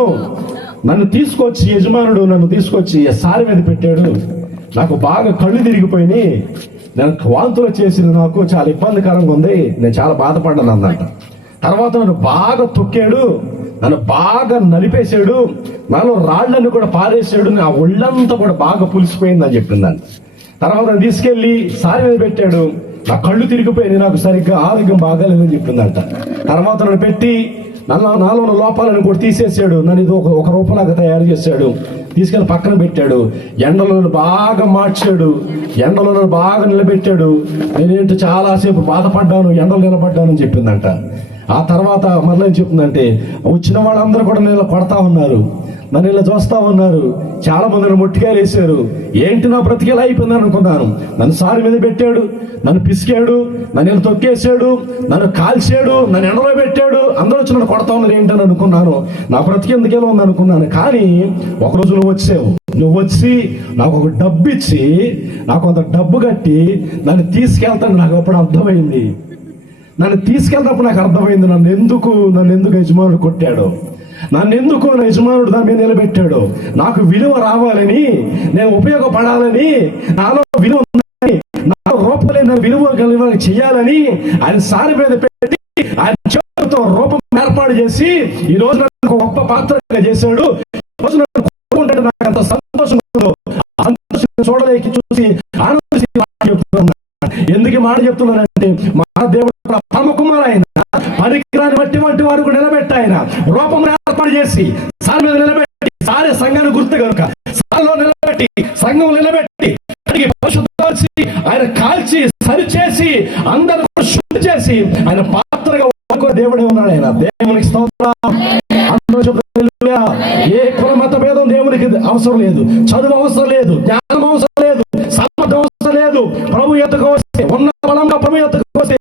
నన్ను తీసుకొచ్చి యజమానుడు నన్ను తీసుకొచ్చి సారి మీద పెట్టాడు, నాకు బాగా కళ్ళు తిరిగిపోయినాయి, నేను వాంతులు చేసింది, నాకు చాలా ఇబ్బందికరంగా ఉంది, నేను చాలా బాధపడ్డాను అన్నట్ట. తర్వాత నన్ను బాగా తొక్కాడు, నన్ను బాగా నలిపేశాడు, నాలో రాళ్ళని కూడా పారేసాడు, నా ఒళ్ళంతా కూడా బాగా పులిసిపోయింది అని చెప్పిందని. తర్వాత తీసుకెళ్లి సారి మీద పెట్టాడు, నా కళ్ళు తిరిగిపోయింది, నాకు సరిగ్గా ఆరోగ్యం బాగాలేదని చెప్పిందంట. తర్వాత నన్ను పెట్టి నాలో ఉన్న లోపాలను కూడా తీసేసాడు, నన్ను ఇది ఒక రూపంలాగా తయారు చేశాడు, తీసుకెళ్ళి పక్కన పెట్టాడు, ఎండలో బాగా మార్చాడు, ఎండలో బాగా నిలబెట్టాడు, నేనేంటో చాలాసేపు బాధపడ్డాను, ఎండలు నిలబడ్డాను అని చెప్పిందంట. ఆ తర్వాత మళ్ళీ ఏం చెప్తుందంటే, వచ్చిన వాళ్ళందరూ కూడా నేను కొడతా ఉన్నారు, నన్ను ఇలా చూస్తా ఉన్నారు. చాలా మందిని ముట్టికాయలు వేశారు. ఏంటి నా బ్రతికేలా అయిపోయింది అనుకున్నాను. నన్ను సారి మీద పెట్టాడు, నన్ను పిసికాడు, నన్ను ఇలా తొక్కేశాడు, నన్ను కాల్చాడు, నన్ను ఎండలో పెట్టాడు. అందరూ వచ్చి నన్ను కొడతా ఉన్నారు ఏంటని అనుకున్నాను. నా బ్రతికి ఎందుకేలా ఉంది అనుకున్నాను. కానీ ఒకరోజు నువ్వు వచ్చావు. నువ్వు వచ్చి నాకు ఒక డబ్బు ఇచ్చి, నాకు కొంత డబ్బు కట్టి నన్ను తీసుకెళ్తాను. నాకు అప్పుడు అర్థమైంది. నన్ను తీసుకెళ్ళినప్పుడు నాకు అర్థమైంది నన్ను ఎందుకు యజమానుడు కొట్టాడు, నన్ను ఎందుకు నా యజమానుడు దాని మీద నిలబెట్టాడు. నాకు విలువ రావాలని, నేను ఉపయోగపడాలని, నాలో విలువ ఉందని, నాలో రూపంలో నన్ను విలువ కలిగి చేయాలని ఆయన సారి మీద పెట్టి ఆయన చేతులతో రూపం ఏర్పాటు చేసి ఈ రోజు నాకు గొప్ప పాత్రగా చేశాడు. ఈ రోజు నన్ను కోరుకుంటాడు. నాకు అంత సంతోషం ఉందో సంతోషం చూడలేక చూసి ఆనందించి చెప్తున్నాను. ఎందుకు మాట చెప్తున్నానంటే మా దేవుడు పరమకుమారు ఆయన పరికరాన్ని బట్టి వారికి నిలబెట్టాయన రూపం ఏర్పాటు చేసి సార్ మీద నిలబెట్టి, సారే సంఘాన్ని గుర్తు కనుక సార్లో నిలబెట్టి, సంఘం నిలబెట్టి పరిశుద్ధి ఆయన కాల్చి సరిచేసి అందరూ శుద్ధి చేసి ఆయన పాత్రగా దేవుడే ఉన్నాడు. ఆయన దేవునికి స్తోత్రం. ఏ కుల మత భేదం దేవునికి అవసరం లేదు, చదువు అవసరం లేదు, జ్ఞానం అవసరం లేదు, సామర్థ్యం అవసరం లేదు. ప్రభు ఎత్తుకు వస్తే ఉన్న బలంగా ప్రభు ఎత్తుకు వస్తే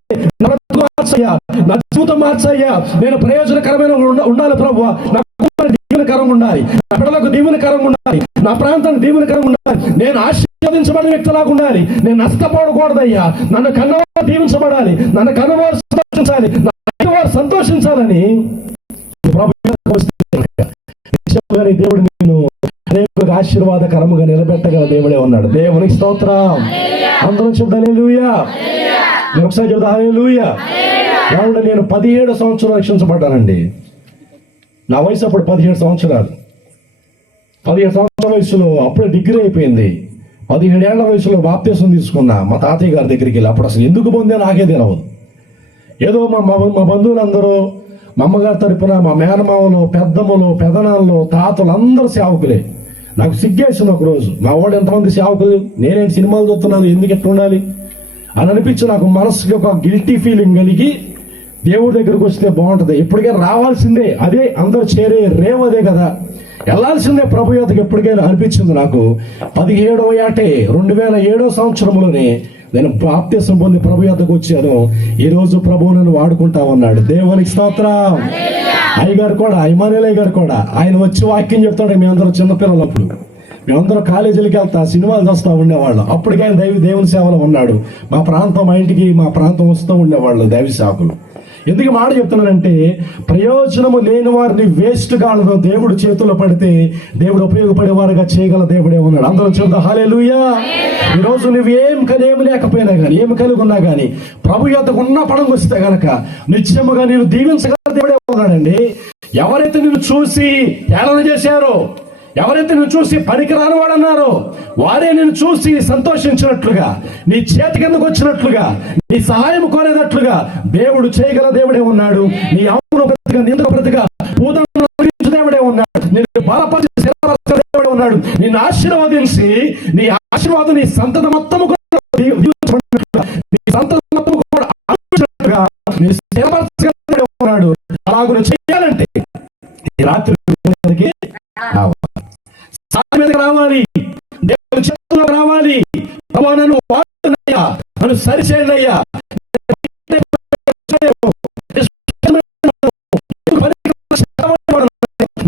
నా జీవితం మార్చయ్యా. నేను ప్రయోజనకరమైన ఉండాలి ప్రభు. నా కుటుంబానికి దీవెనకరంగా ఉండాలి, నా పిల్లలకు దీవెనకరంగా ఉండాలి, నా ప్రాంతానికి దీవెనకరంగా ఉండాలి. నేను ఆశీర్వదించబడిన వ్యక్తిలాగా ఉండాలి. నేను నష్టపోకూడదయ్యా. నన్ను కన్నవారు దీవించబడాలి, నన్ను కన్నవారు సంతోషించాలి, వారు సంతోషించాలని దేవుడు నేను అనేక ఆశీర్వాదకరముగా నిలబెట్టగల దేవుడే ఉన్నాడు. దేవునికి స్తోత్రం. అందరం చెప్తా హల్లెలూయా. ఒకసారి చెప్తా హల్లెలూయా. కాబట్టి నేను 17 సంవత్సరాలు రక్షించబడ్డానండి. నా వయసు అప్పుడు 17 సంవత్సరాలు. 17 సంవత్సరాల వయసులో అప్పుడే డిగ్రీ అయిపోయింది. 17 ఏళ్ల వయసులో బాప్తీసం తీసుకున్నా మా తాతయ్య గారి దగ్గరికి వెళ్ళి. అప్పుడు అసలు ఎందుకు పొందే నాకే తెలియదు. ఏదో మా బంధువులందరూ, మా అమ్మగారి తరపున మా మేనమావలు, పెద్దమ్మలు, పెదనాళ్ళు, తాతలు అందరూ సేవకులే. నాకు సిగ్గేసింది ఒక రోజు. మా వాడు ఎంతమంది సేవకులు, నేనేంటి సినిమాలు చూస్తున్నాను, ఎందుకు ఎట్లా ఉండాలి అని అనిపించి నాకు మనసుకి ఒక గిల్టీ ఫీలింగ్ కలిగి దేవుడి దగ్గరకు వస్తే బాగుంటుంది, ఎప్పటికైనా రావాల్సిందే, అదే అందరూ చేరే రేవదే కదా, వెళ్లాల్సిందే ప్రభు యొద్దకు ఎప్పటికైనా అనిపించింది నాకు. 17వ ఏటే 2007 సంవత్సరంలోనే నేను బాప్తీసం పొంది ప్రభు యొద్దకు వచ్చాను. ఈ రోజు ప్రభువు నన్ను వాడుకుంటా ఉన్నాడు. దేవునికి స్తోత్రం. అయ్యగారు కూడా, ఇమానుయేల్ గారు కూడా, ఆయన వచ్చి వాక్యం చెప్తాడు. మేమందరం చిన్నపిల్లలప్పుడు మేమందరం కాలేజీలకి వెళ్తా, సినిమాలు చూస్తూ ఉండేవాళ్ళం. అప్పటికైనా దేవుని సేవలో ఉన్నాడు. మా ఇంటికి మా ప్రాంతం వస్తూ ఉండేవాళ్ళు దైవ సేవకులు. ఎందుకు మాట చెప్తున్నానంటే, ప్రయోజనము లేని వారిని వేస్ట్ గాలను దేవుడు చేతుల్లో పడితే దేవుడు ఉపయోగపడేవారుగా చేయగల దేవుడే ఉన్నాడు. అందరం చెప్తా హల్లెలూయా. ఈరోజు నువ్వు ఏమి లేకపోయినా కానీ, ఏమి కలిగి ఉన్నా కానీ, ప్రభు యొద్దకు ఉన్న పడం వస్తే గనక నిత్యముగా నేను దీవించగల దేవుడే ఉన్నాడండి. ఎవరైతే నిన్ను చూసి హేళన చేశారో, ఎవరైతే నిన్ను చూసి పనికిరాని వాడన్నారో, వారే నిన్ను చూసి సంతోషించినట్లుగా, నీ చేతి కిందకు వచ్చినట్లుగా, నీ సహాయం కోరేటట్లుగా దేవుడు చేయగల దేవుడే ఉన్నాడు. నీ అవును ప్రతిగా, నిందుకు ప్రతిగా పూజ దేవుడే ఉన్నాడు. నిన్ను బలపరిచి దేవుడే ఉన్నాడు. నిన్ను ఆశీర్వదించి నీ ఆశీర్వాదం నీ సంతతి మొత్తము నీ సంతతి మొత్తము కూడా నీ స్థిరపరచగల ఉన్నాడు. అలాగ చేయాలంటే ఈ రాత్రి మీదకి రావాలి, దేవుని చేతుల్లో రావాలి. నన్ను వాడుతున్నాయ్యా, నన్ను సరిచేయండి అయ్యా,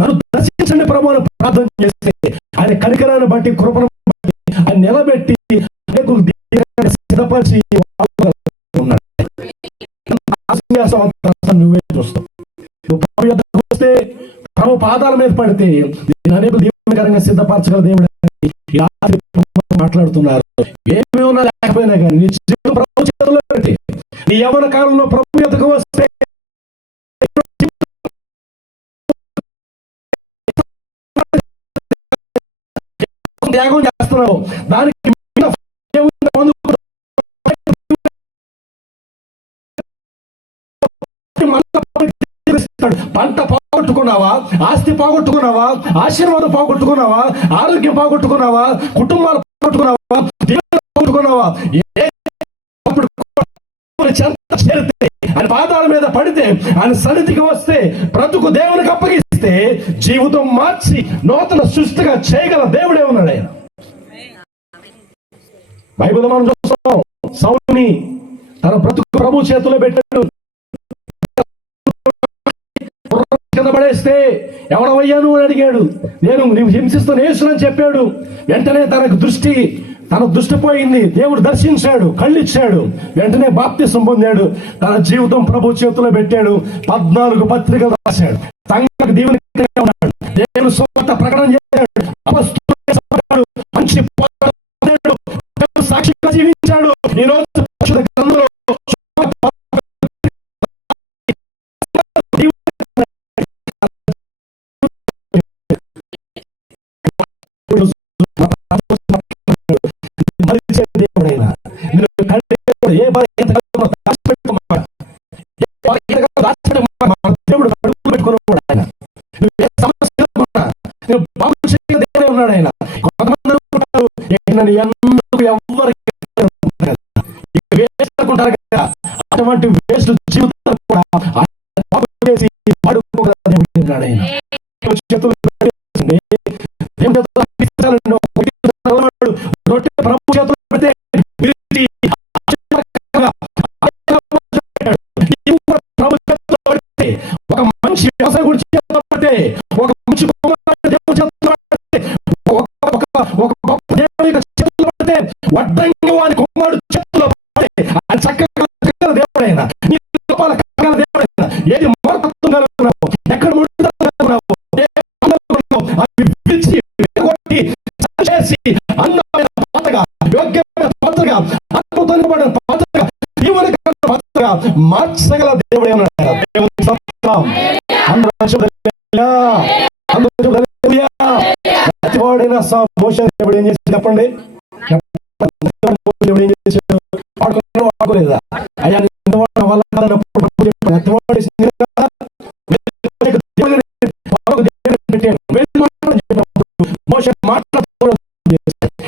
నన్ను దర్శించండి ప్రభు అని ప్రార్థన చేస్తే ఆయన కనికరాన్ని బట్టి, కృపను బట్టి ఆయన నిలబెట్టి సిద్ధపరిచి నువ్వే చూస్తావు. నువ్వు ప్రభు యొద్దకు వస్తే, ప్రభు పాదాల మీద పడితే నేను అనేక దీవెనకరంగా సిద్ధపరచగల దేవుడు మాట్లాడుతున్నారు. ఏమీ ఉన్నా లేకపోయినా కానీ నీ జీవితం ప్రభు చేతుల్లో పెట్టి, నీ యవ్వన కాలంలో ప్రభు యొద్దకు వస్తే త్యాగం చేస్తున్నావు. దానికి పంట పోగొట్టుకున్నావా, ఆస్తి పోగొట్టుకున్నావా, ఆశీర్వాదం పోగొట్టుకున్నావా, ఆరోగ్యం పోగొట్టుకున్నావా, కుటుంబాలు పోగొట్టుకున్నావా, పోగొట్టుకున్నావా, చేరితే ఆయన పాదాల మీద పడితే, ఆయన సన్నిధికి వస్తే, బ్రతుకు దేవునికి అప్పగిస్తే జీవితం మార్చి నూతన సృష్టిగా చేయగల దేవుడే ఉన్నాడు ఆయన. బైబిల్ మనం చూస్తున్నాం, సౌలుని తన బ్రతుకు ప్రభు చేతిలో పెట్టాడు. కింద పడేస్తే ఎవడవయ్యాను అని అడిగాడు. నీవు హింసిస్తున్న యేసునని చెప్పాడు. వెంటనే తన దృష్టి పోయింది. దేవుడు దర్శించాడు, కళ్ళు ఇచ్చాడు. వెంటనే బాప్తిసం పొందాడు. తన జీవితం ప్రభు చేతిలో పెట్టాడు. 14 పత్రికలు రాశాడు. సంఘానికి దేవుని ఉన్నాడు. దేవుడు సువార్త ప్రకటన చేశాడు. అపొస్తలుడు, మంచి సాక్షిగా జీవించాడు. ఈ రోజు ఉన్నాడు ఆయన. కొంతమంది అటువంటి వేస్ట్ జీవితం కూడా వాడుకోగలడు ఆయన. రొట్టె ప్రభు చేతులు పెడితే ఒక మంచి వ్యవసాయ గురించి చేతులు పడితే, ఒక మంచి దేవుడు చేతులు పడితే, ఒక గొప్ప దేవుడి చేతులు పడితే, వడ్డంగి వారి కుమారుడు చేతుల్లో పడితే ఆయన చక్కగా దేవుడైనా, దేవుడైనా ఏది మూర్ఖత్వం కలుగుతున్నావు, ఎక్కడ ముడుతున్నావు, అవి విడిచి కొట్టి చేసి అందమైన పాత్రగా, యోగ్యమైన పాత్రగా, అద్భుతమైన పాత్రగా, జీవనకరమైన పాత్రగా మార్చగల దేవుడే ఉన్నాడు. దేవునికి స్తోత్రం. ప్రతివాడైనా మోషే దేవుడు ఏం చేసి చెప్పండి, దేవుడు ఏం చేశాడు? వాడుకోలేదా? అయ్యా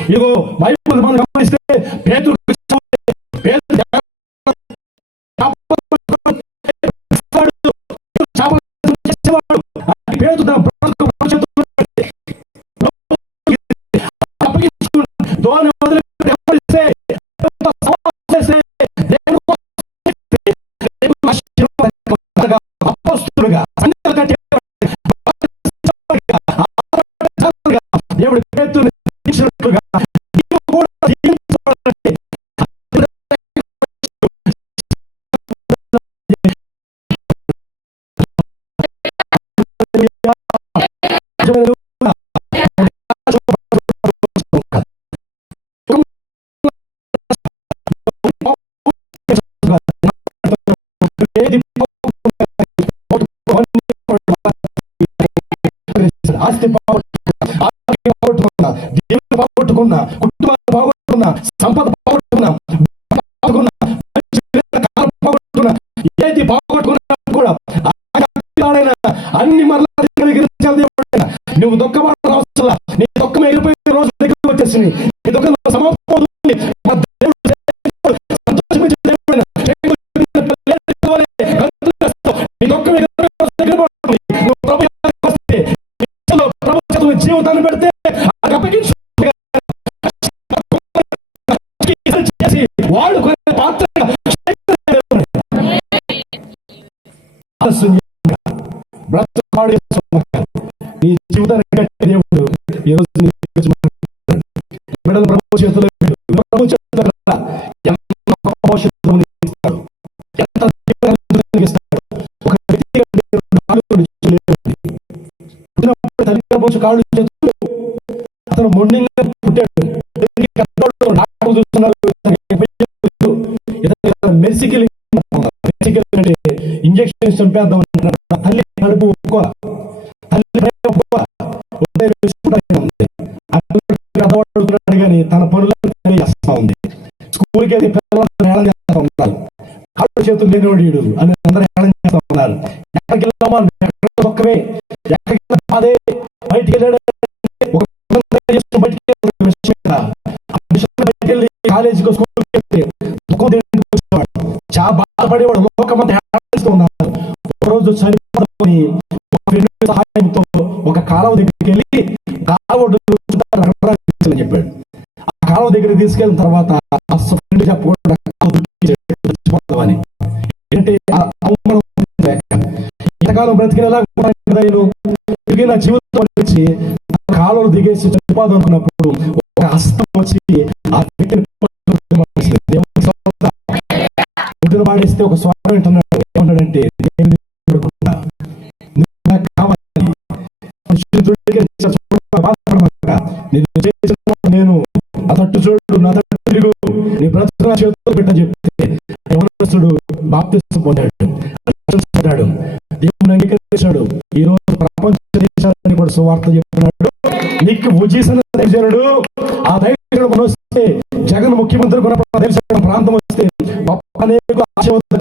ఇదిగో బైబిల్ మనం గమనిస్తే పేతురు దేవుడు పేతురుని ఆస్తి పోగొట్టుకున్నా, దేవుని పోగొట్టుకున్నా, కుటుంబాన్ని పోగొట్టుకున్నా, సంపద పోగొట్టుకున్నా, పోగొట్టుకున్నా, ఏది పోగొట్టుకున్నా కూడా అన్ని మరలా నువ్వు దుఃఖపడాల్సిన అవసరం, నీ దుఃఖం వెళ్ళిపోయిన రోజు దగ్గర వచ్చేసింది. నీ దుఃఖం సమాప్తం. జీవితాన్ని పెడితే అప్పగించు వాడుకునే పాత్ర నీ జీవితాన్ని కట్టే దేవుడు ఈ రోజు బిడ్డలు ప్రభు చేతుల్లో ఒక వ్యక్తి కాళ్ళు చేతులు అతను మొండిగా పుట్టాడు. చూస్తున్నారు మెర్సికల్ అంటే ఇంజక్షన్ చంపేద్దాం. తల్లి కడుపు ఒప్పుకోవాలి, కానీ తన పనులను చేస్తా ఉంది. స్కూల్కి వెళ్ళి పిల్లలు హేళన చేస్తా ఉన్నారు. కాళ్ళు చేతులు లేనివాడు అని అందరూ హేళన చేస్తా ఉన్నారు. ఎక్కడికి వెళ్దామా ఒక్కవే, ఎక్కడికి అదే బయటికి వెళ్ళాడు. కాలేజీకి స్కూల్కి వెళ్తే చాలా బాధపడేవాడు. లోకమంతా అని సహాయంతో ఒక కాలువ దగ్గరికి వెళ్ళి కాలువ అని చెప్పాడు. ఆ కాలువ దగ్గరికి తీసుకెళ్ళిన తర్వాత ఫ్రెండ్ చెప్పకుండా చచ్చిపోతామని, ఏంటంటే ఇంతకాలం బ్రతికినలా తిరిగి నా జీవితం వచ్చి కాలువలు దిగేసి చనిపోదాం అనుకున్నప్పుడు ఒక హస్తం వచ్చి ఆ వ్యక్తిని ముద్దులు పాడేస్తే ఒక స్వరం వింటున్నాడు. ఏమన్నాడంటే, నేను ఆ తట్టు చూడు, నా తట్టు తిరుగు, నీ బ్రతుకు నా చేతుల్లో పెట్టని చెప్తే యవనస్తుడు బాప్తిస్మం పొందాడు, దేవుని అంగీకరించాడు. ఈ రోజు ప్రపంచ దేశాలని కూడా సువార్త చెప్తున్నాడు. నీకు ఉజీసనుడు ఆ దైవజనుడు మనం వస్తే, జగన్ ముఖ్యమంత్రి కొన్నప్పుడు ప్రాంతం వస్తే అనేక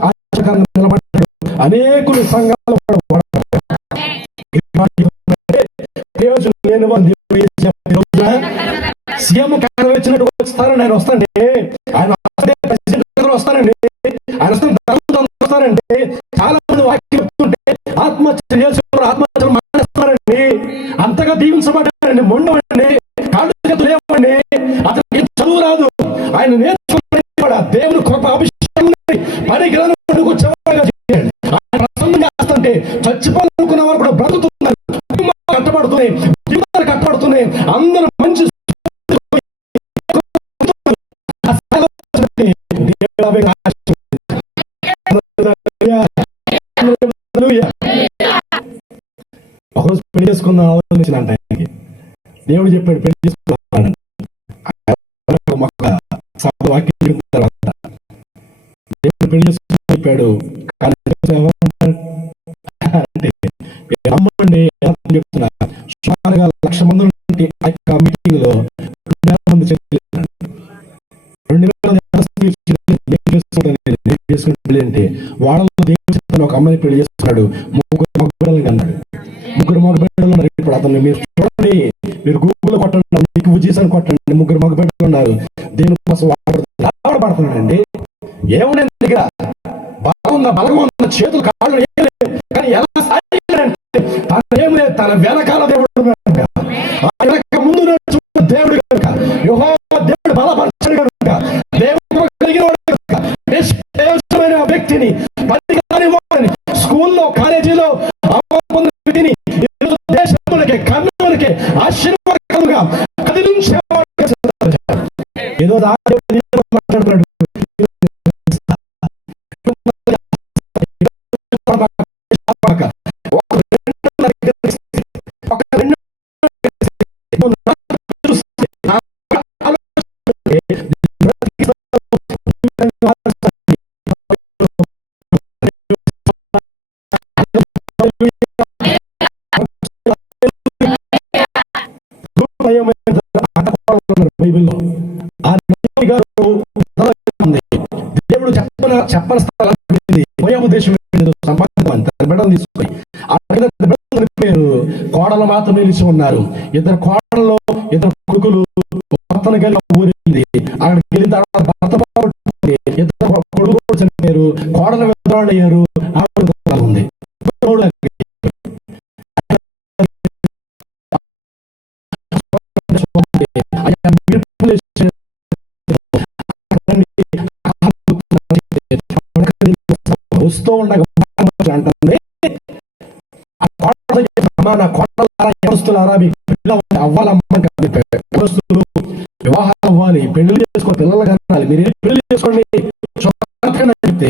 ఆశకరంగా నిలబడ్డాడు. అనేకులు సంఘాలు సీఎం కాలం వచ్చినట్టు వస్తారని ఆయన వస్తానండి, ఆయన వస్తానండి, ఆయన వస్తానంటే చాలా మంది వాక్యం చెప్తుంటే ఆత్మహత్య మానేస్తారండి. అంతగా దీవించబడ్డారండి, మొండవండి, కాళ్ళు చేతులు లేవండి, అతనికి చదువు రాదు, ఆయన నేర్చుకున్న దేవుని కృప అభిషేకం పరిగ్రహం చేస్తుంటే చచ్చిపోవాలనుకున్న వారు కూడా బ్రతుకుతున్నారు, కట్టబడుతున్నాయి, జీవితాలు కట్టబడుతున్నాయి, అందరూ మంచి ఒకరోజు పెళ్లి చేసుకున్న ఆలోచించినంట ఆయనకి. దేవుడు చెప్పాడు పెళ్లి చేసుకున్నాడు. దేవుడు పెళ్లి చేసుకుని చెప్పాడు. నమ్మండి, చెప్తున్నా, సుమారుగా 1,00,000 మంది మీటింగ్ లో 2,000 మంది చెప్పారు. 2,000 పెళ్లి అంటే వాళ్ళలో దేవుడు ఒక అమ్మాయిని పెళ్లి చేస్తున్నాడు. 3 మగబిడ్డలని అన్నాడు. 3 మగబిడ్డలు ఉన్నారు. ఇప్పుడు అతను మీరు చూడండి, మీరు గూగుల్ కొట్టండి, మీకు ఉజీసని కొట్టండి, 3 మగబిడ్డలు ఉన్నారు. దేని కోసం పడుతున్నాడండి. ఏముండే దగ్గర బలంగా ఉన్న చేతులు కాళ్ళు ఏం లేదు, కానీ ఎలా సాధించాడంటే తనేం లేదు, తన వెనకాల దేవుడు ముందు నడుచుకున్న దేవుడు కనుక, యెహోవా దేవుడు బలపరచడు కనుక, దేవుడు కలిగిన శ్రేష్టమైన వ్యక్తిని స్కూల్లో కాలేజీలో దేశములకి కన్నులకి ఆశీర్వాదముగా కదిలించేవాడు. ఏదో మాట్లాడుతున్నాడు. బైబిల్లో దేవుడు చెప్పని స్థలం ఉద్దేశం బిడ్డలు తీసుకుని పేరు కోడలు మాత్రం నిలిచి ఉన్నారు. 2 కోడల్లో 2 కొడుకులు భర్తను కలిగి ఊరింది. అక్కడికి వెళ్ళిన తర్వాత భర్త 2 కొడుకులు చనిపోయారు, కోడలు విధవాళ్ళు అయ్యారు. ఉంది వస్తూ ఉండగా అంటుంది, నా కోడలారా మీకు అవ్వాలమ్మస్తులు వివాహాలు అవ్వాలి, పెళ్లి చేసుకోవాలి, పిల్లలు కనాలి, మీరేం పెళ్లి చేసుకోండి చెప్తే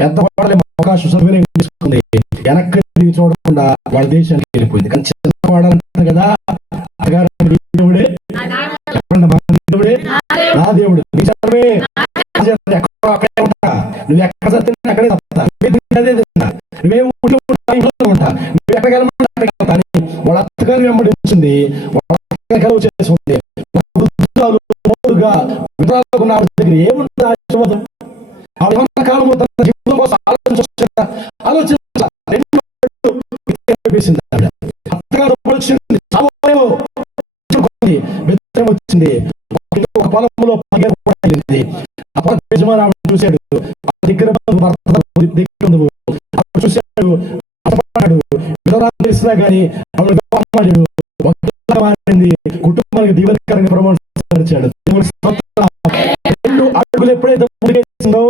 పెద్ద కోడలే అవకాశం సద్వినియోగం తీసుకుంది. వెనక్కి చూడకుండా వాళ్ళ దేశానికి వెళ్ళిపోయింది. కానీ చిన్న కోడాలంటారు కదా, దేవుడే దేవుడే నా దేవుడు, నువ్వు ఎక్కడ సత్తున్నా అక్కడే సత్తా, నువ్వే ఊళ్ళో ఉంటా, నువ్వు ఎక్కడ వాళ్ళ అత్తగారు వెంబడించింది, వాళ్ళ కలువ చేసుకుంది. దగ్గర ఏముంటుంది ఆశీర్వాదం? కాలం తన జీవితం కోసం ఆలోచించింది. అత్తగారు వచ్చింది, వచ్చింది, ఒక పొలంలో పగిలింది. యజమాని చూశాడు, దగ్గర చూశాడు, వివరాలు తెలిసినా కానీ ఆవిడ మారింది. కుటుంబానికి దీవెనకరంగా ప్రమాణించాడు. 2 అడుగులు ఎప్పుడైతే ముందుకేసిందో,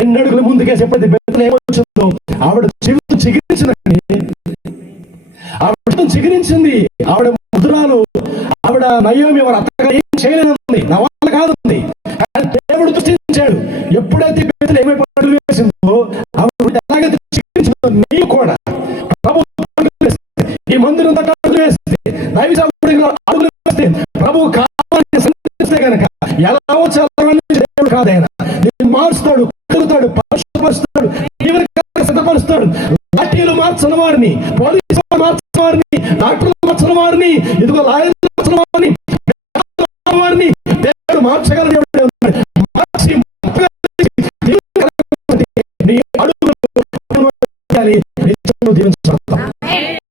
2 అడుగులు ముందుకేసి ఎప్పుడైతే బెత్తలు ఏమొచ్చిందో ఆవిడ జీవితం చిగురించిందండి. ఆవిడ జీవితం చిగురించింది. ఆవిడ ముద్రాలు, ఆవిడ నయోమి వారి అత్తగా ఏం చేయలేదండి, నా వల్ల కాదండి. కానీ దేవుడు దృష్టించాడు. ఎప్పుడైతే బెత్తలు ఏమైపోయి వేసిందో ఆవిడ ఎలాగైతే చిగురించిందో నీవు కూడా ప్రభు ఈ మందిరం అడుగులు వేస్తే, దైవ అడుగులు వేస్తే ప్రభు కావాలని సంకల్పిస్తే కనుక ఎలా వచ్చాలని దేవుడు కాదైనా నేను మారుస్తాడు, కలుగుతాడు, పరిశుభ్రపరుస్తాడు, సిద్ధపరుస్తాడు. లాఠీలు మార్చిన వారిని, పోలీసులు మార్చిన వారిని, డాక్టర్లు మార్చిన వారిని, ఇదిగో లాయర్లు మార్చిన వారిని, వారిని దేవుడు మార్చగల దేవుడు. మార్చి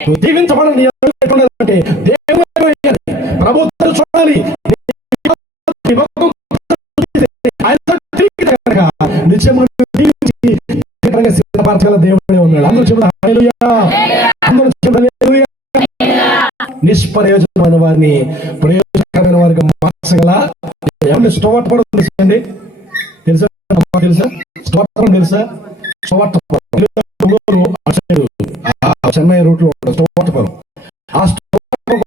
నువ్వు దీవించబడాలి అంటే దేవుడు ప్రభుత్వం చూడాలి. సిద్ధపరచగల దేవుడే ఉన్నాడు. అందరూ చెప్పండి హల్లెలూయా. అందరూ చెప్పండి హల్లెలూయా. నిష్ప్రయోజనమైన వారిని ప్రయోజనకరమైన వారికి మార్చగల ఏమంటే స్టోవట్పడం తెలుసండి, తెలుసా? తెలుసా స్టోవట్పడం? తెలుసా? స్టోవట్పడం చెన్నై రూట్ లో స్టోవట్పడం. ఆ స్టోవట్పడం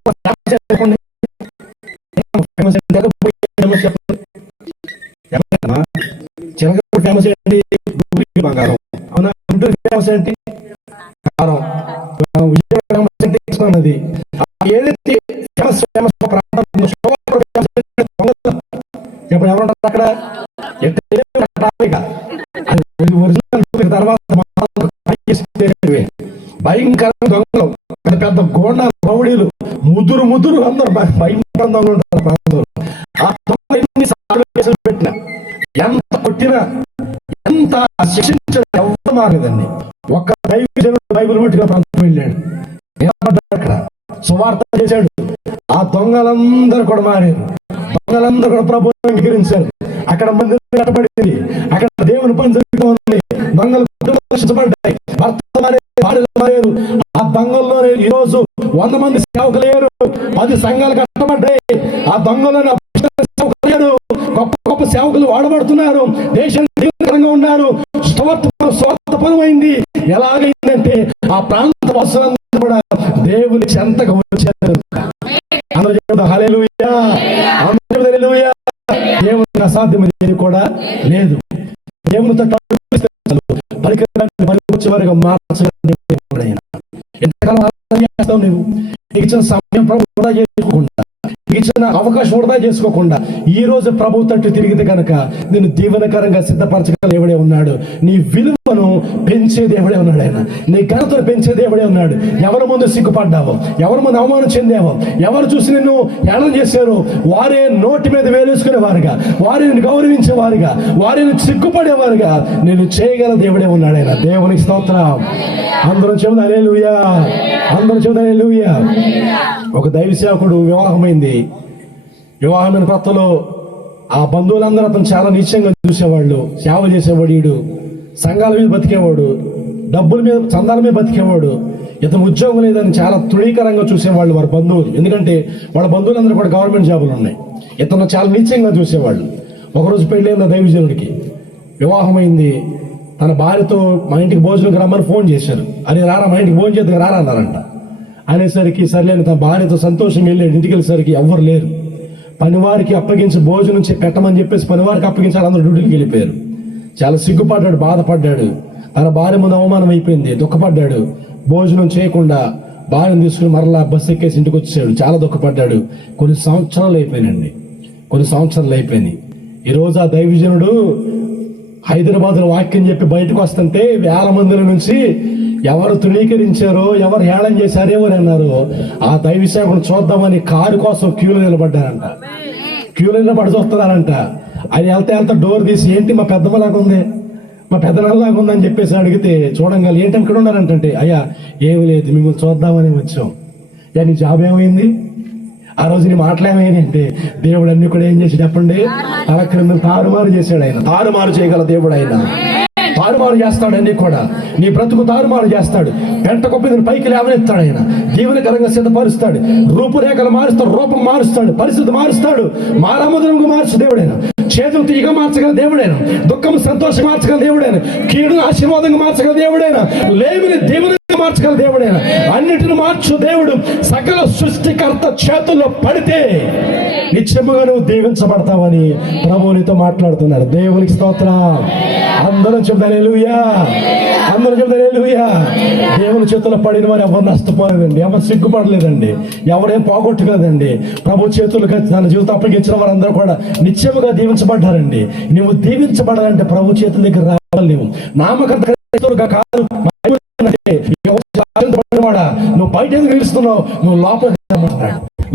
చిలకూరు ఫేమస్ ఏంటి? బంగారం. అవునా? గుంటూరు ఫేమస్ ఏంటి? కారం. విజయవాడ ఫేమస్ ఏంటి? కృష్ణా నది. ఏదైతే ఫేమస్ ప్రాంతం ఇప్పుడు ఎవరుంటారు అక్కడ? ఒరిజినల్ తర్వాత భయంకర దొంగలు, పెద్ద పెద్ద గోండ రౌడీలు, ముదురు అందరూ భయంకర దొంగలు ఉంటారు ప్రాంతంలో. ఆ దొంగ పెట్టిన ఎంత కొట్టినా, ఎంత శిక్షించిన ఎవరు మారలేదండి. ఒక్క దైవజనుడు బైబిల్ పట్టుకుని ప్రాంతం వెళ్ళాడు, అక్కడ సువార్త చేశాడు. ఆ దొంగలందరూ కూడా మారారు. దొంగలందరూ కూడా ప్రభువుని అంగీకరించారు. అక్కడ మందిరం కట్టబడింది. అక్కడ దేవుని పని జరుగుతూ ఉంది. దొంగలు రక్షించబడ్డాయి. భర్త మారారు. ఆ దొంగల్లోనే ఈరోజు 100 మంది సేవకులు లేరు, 10 సంఘాలు కట్టబడ్డాయి. ఆ దొంగలోనే సేవకులు లేరు, గొప్ప గొప్ప సేవకులు వాడబడుతున్నారు. దేశం దీవెనకరంగా ఉన్నారు. స్వార్థపరమైంది. ఎలాగైందంటే ఆ ప్రాంత వాసులందరూ కూడా దేవుని చెంతగా వచ్చారు. అందరూ చెప్తారు హల్లెలూయా. హల్లెలూయా. దేవునికి అసాధ్యమైనది కూడా లేదు. దేవునితో వచ్చే వారిగా మార్చగలిగిన ఎంతకాలం చేస్తావు నువ్వు? నీకు ఇచ్చిన సమయం వృధా చేసుకోకుండా, నీకు ఇచ్చిన అవకాశం వృధా చేసుకోకుండా ఈ రోజు ప్రభు తట్టు తిరిగితే కనుక నేను దీవెనకరంగా సిద్ధపరచగల దేవుడే ఉన్నాడు. నీ విలువను పెంచే దేవుడే ఉన్నాడు. ఆయన నీ ఘనతను పెంచే దేవుడే ఉన్నాడు. ఎవరి ముందు సిగ్గుపడ్డావో, ఎవరి ముందు అవమానం చెందావో, ఎవరు చూసి నిన్ను ఏళన చేశారో వారే నోటి మీద వేలేసుకునేవారుగా, వారిని గౌరవించేవారుగా, వారిని సిగ్గుపడేవారుగా నేను చేయగల దేవుడే ఉన్నాడు. ఆయన దేవునికి స్తోత్రం. అందరం చెబుదాం హల్లెలూయా. అందరం చెబుదాం హల్లెలూయా. ఒక దైవ సేవకుడు వివాహమైంది. వివాహమైన కొత్తలో ఆ బంధువులందరూ అతను చాలా నీచంగా చూసేవాళ్ళు. సేవ చేసేవాడు, ఈడు సంఘాల మీద బతికేవాడు, డబ్బుల మీద చందాల మీద బతికేవాడు. ఇతను ఉద్యోగం లేదని చాలా తృణీకరంగా చూసేవాళ్ళు వారి బంధువులు. ఎందుకంటే వాళ్ళ బంధువులందరూ కూడా గవర్నమెంట్ జాబులు ఉన్నాయి. ఇతను చాలా నీచంగా చూసేవాళ్ళు. ఒకరోజు పెళ్ళైన దైవజనుడికి వివాహమైంది. తన భార్యతో మా ఇంటికి భోజనంకి రమ్మని ఫోన్ చేశారు. అరే రారా, మా ఇంటికి భోజనం చేద్దాం రారా అన్నారంట. అనేసరికి సర్లేని తన భార్యతో సంతోషంగా వెళ్ళాడు. ఇంటికి వెళ్ళేసరికి ఎవ్వరు లేరు. పనివారికి అప్పగించి భోజనం పెట్టమని చెప్పేసి పనివారికి అప్పగించాలి. అందరూ డ్యూటీకి వెళ్ళిపోయారు. చాలా సిగ్గుపడ్డాడు, బాధపడ్డాడు. తన భార్య ముందు అవమానం అయిపోయింది, దుఃఖపడ్డాడు. భోజనం చేయకుండా భార్యను తీసుకుని మరలా బస్సు ఎక్కేసి ఇంటికి వచ్చేసాడు. చాలా దుఃఖపడ్డాడు. కొన్ని సంవత్సరాలు అయిపోయినాయి. ఈరోజు ఆ దైవజనుడు హైదరాబాద్ లో వాక్యం చెప్పి బయటకు వస్తుంటే వేల మందిల నుంచి ఎవరు తృణీకరించారో, ఎవరు హేళన చేశారో, ఎవరు అన్నారు ఆ దైవ సేవకుని చూద్దామని కారు కోసం క్యూలో నిలబడ్డారంట. క్యూలో నిలబడి చూస్తున్నారంట. ఆయన వెళ్తే డోర్ తీసి ఏంటి మా పెద్దమ్మలాగా ఉంది, మా పెద్దనాన్నలాగా ఉందని చెప్పేసి అడిగితే చూడంగాలి ఏంటి ఇక్కడ ఉన్నారంటే, అయ్యా ఏమి లేదు మిమ్మల్ని చూద్దామని వచ్చాం. నీ జాబ్ ఏమైంది, ఆ రోజు నీ మాట్లాడేమేంటి అంటే, దేవుడు అన్ని కూడా ఏం చేసి చెప్పండి, అలా క్రింద తారుమారు చేశాడు. ఆయన తారుమారు చేయగల దేవుడు ఆయన. తారుమారు చేస్తాడు. అన్ని కూడా నీ బ్రతుకు తారుమారు చేస్తాడు. పెంట కొప్పని పైకి లేవనెత్తాడు. ఆయన దీవెనకరంగా సిద్ధపరుస్తాడు. రూపురేఖలు మారుస్తాడు, రూపం మారుస్తాడు, పరిస్థితి మారుస్తాడు. మారాముద్రంగా మార్చు దేవుడైనా. చేతులు తీగ మార్చగల దేవుడైనా. దుఃఖం సంతోషం మార్చగల దేవుడైనా. కీడును ఆశీర్వాదంగా మార్చగల దేవుడైనా. లేమిని దేవునిగా మార్చగల దేవుడైనా. అన్నిటిని మార్చు దేవుడు. సకల సృష్టికర్త చేతుల్లో పడితే నిత్యముగా నువ్వు దీవించబడతావని ప్రభువు నీతో మాట్లాడుతున్నారు. దేవునికి స్తోత్రం. అందరం చెప్తారు హల్లెలూయా. అందరూ చెప్తారు హల్లెలూయా. దేవుని చేతుల్లో పడిన వారు ఎవరు నష్టపోలేదండి, ఎవరు సిగ్గుపడలేదండి, ఎవరేం పోగొట్టుకోలేదండి. ప్రభు చేతులకు తన జీవితం అప్పగించిన వారందరూ కూడా నిత్యముగా దీవించబడ్డారండి. నువ్వు దీవించబడాలంటే ప్రభు చేతుల దగ్గర రావాలి. నువ్వు నామకర్తగా కాదు. నువ్వు బయట ఎందుకు నిలుస్తున్నావు? నువ్వు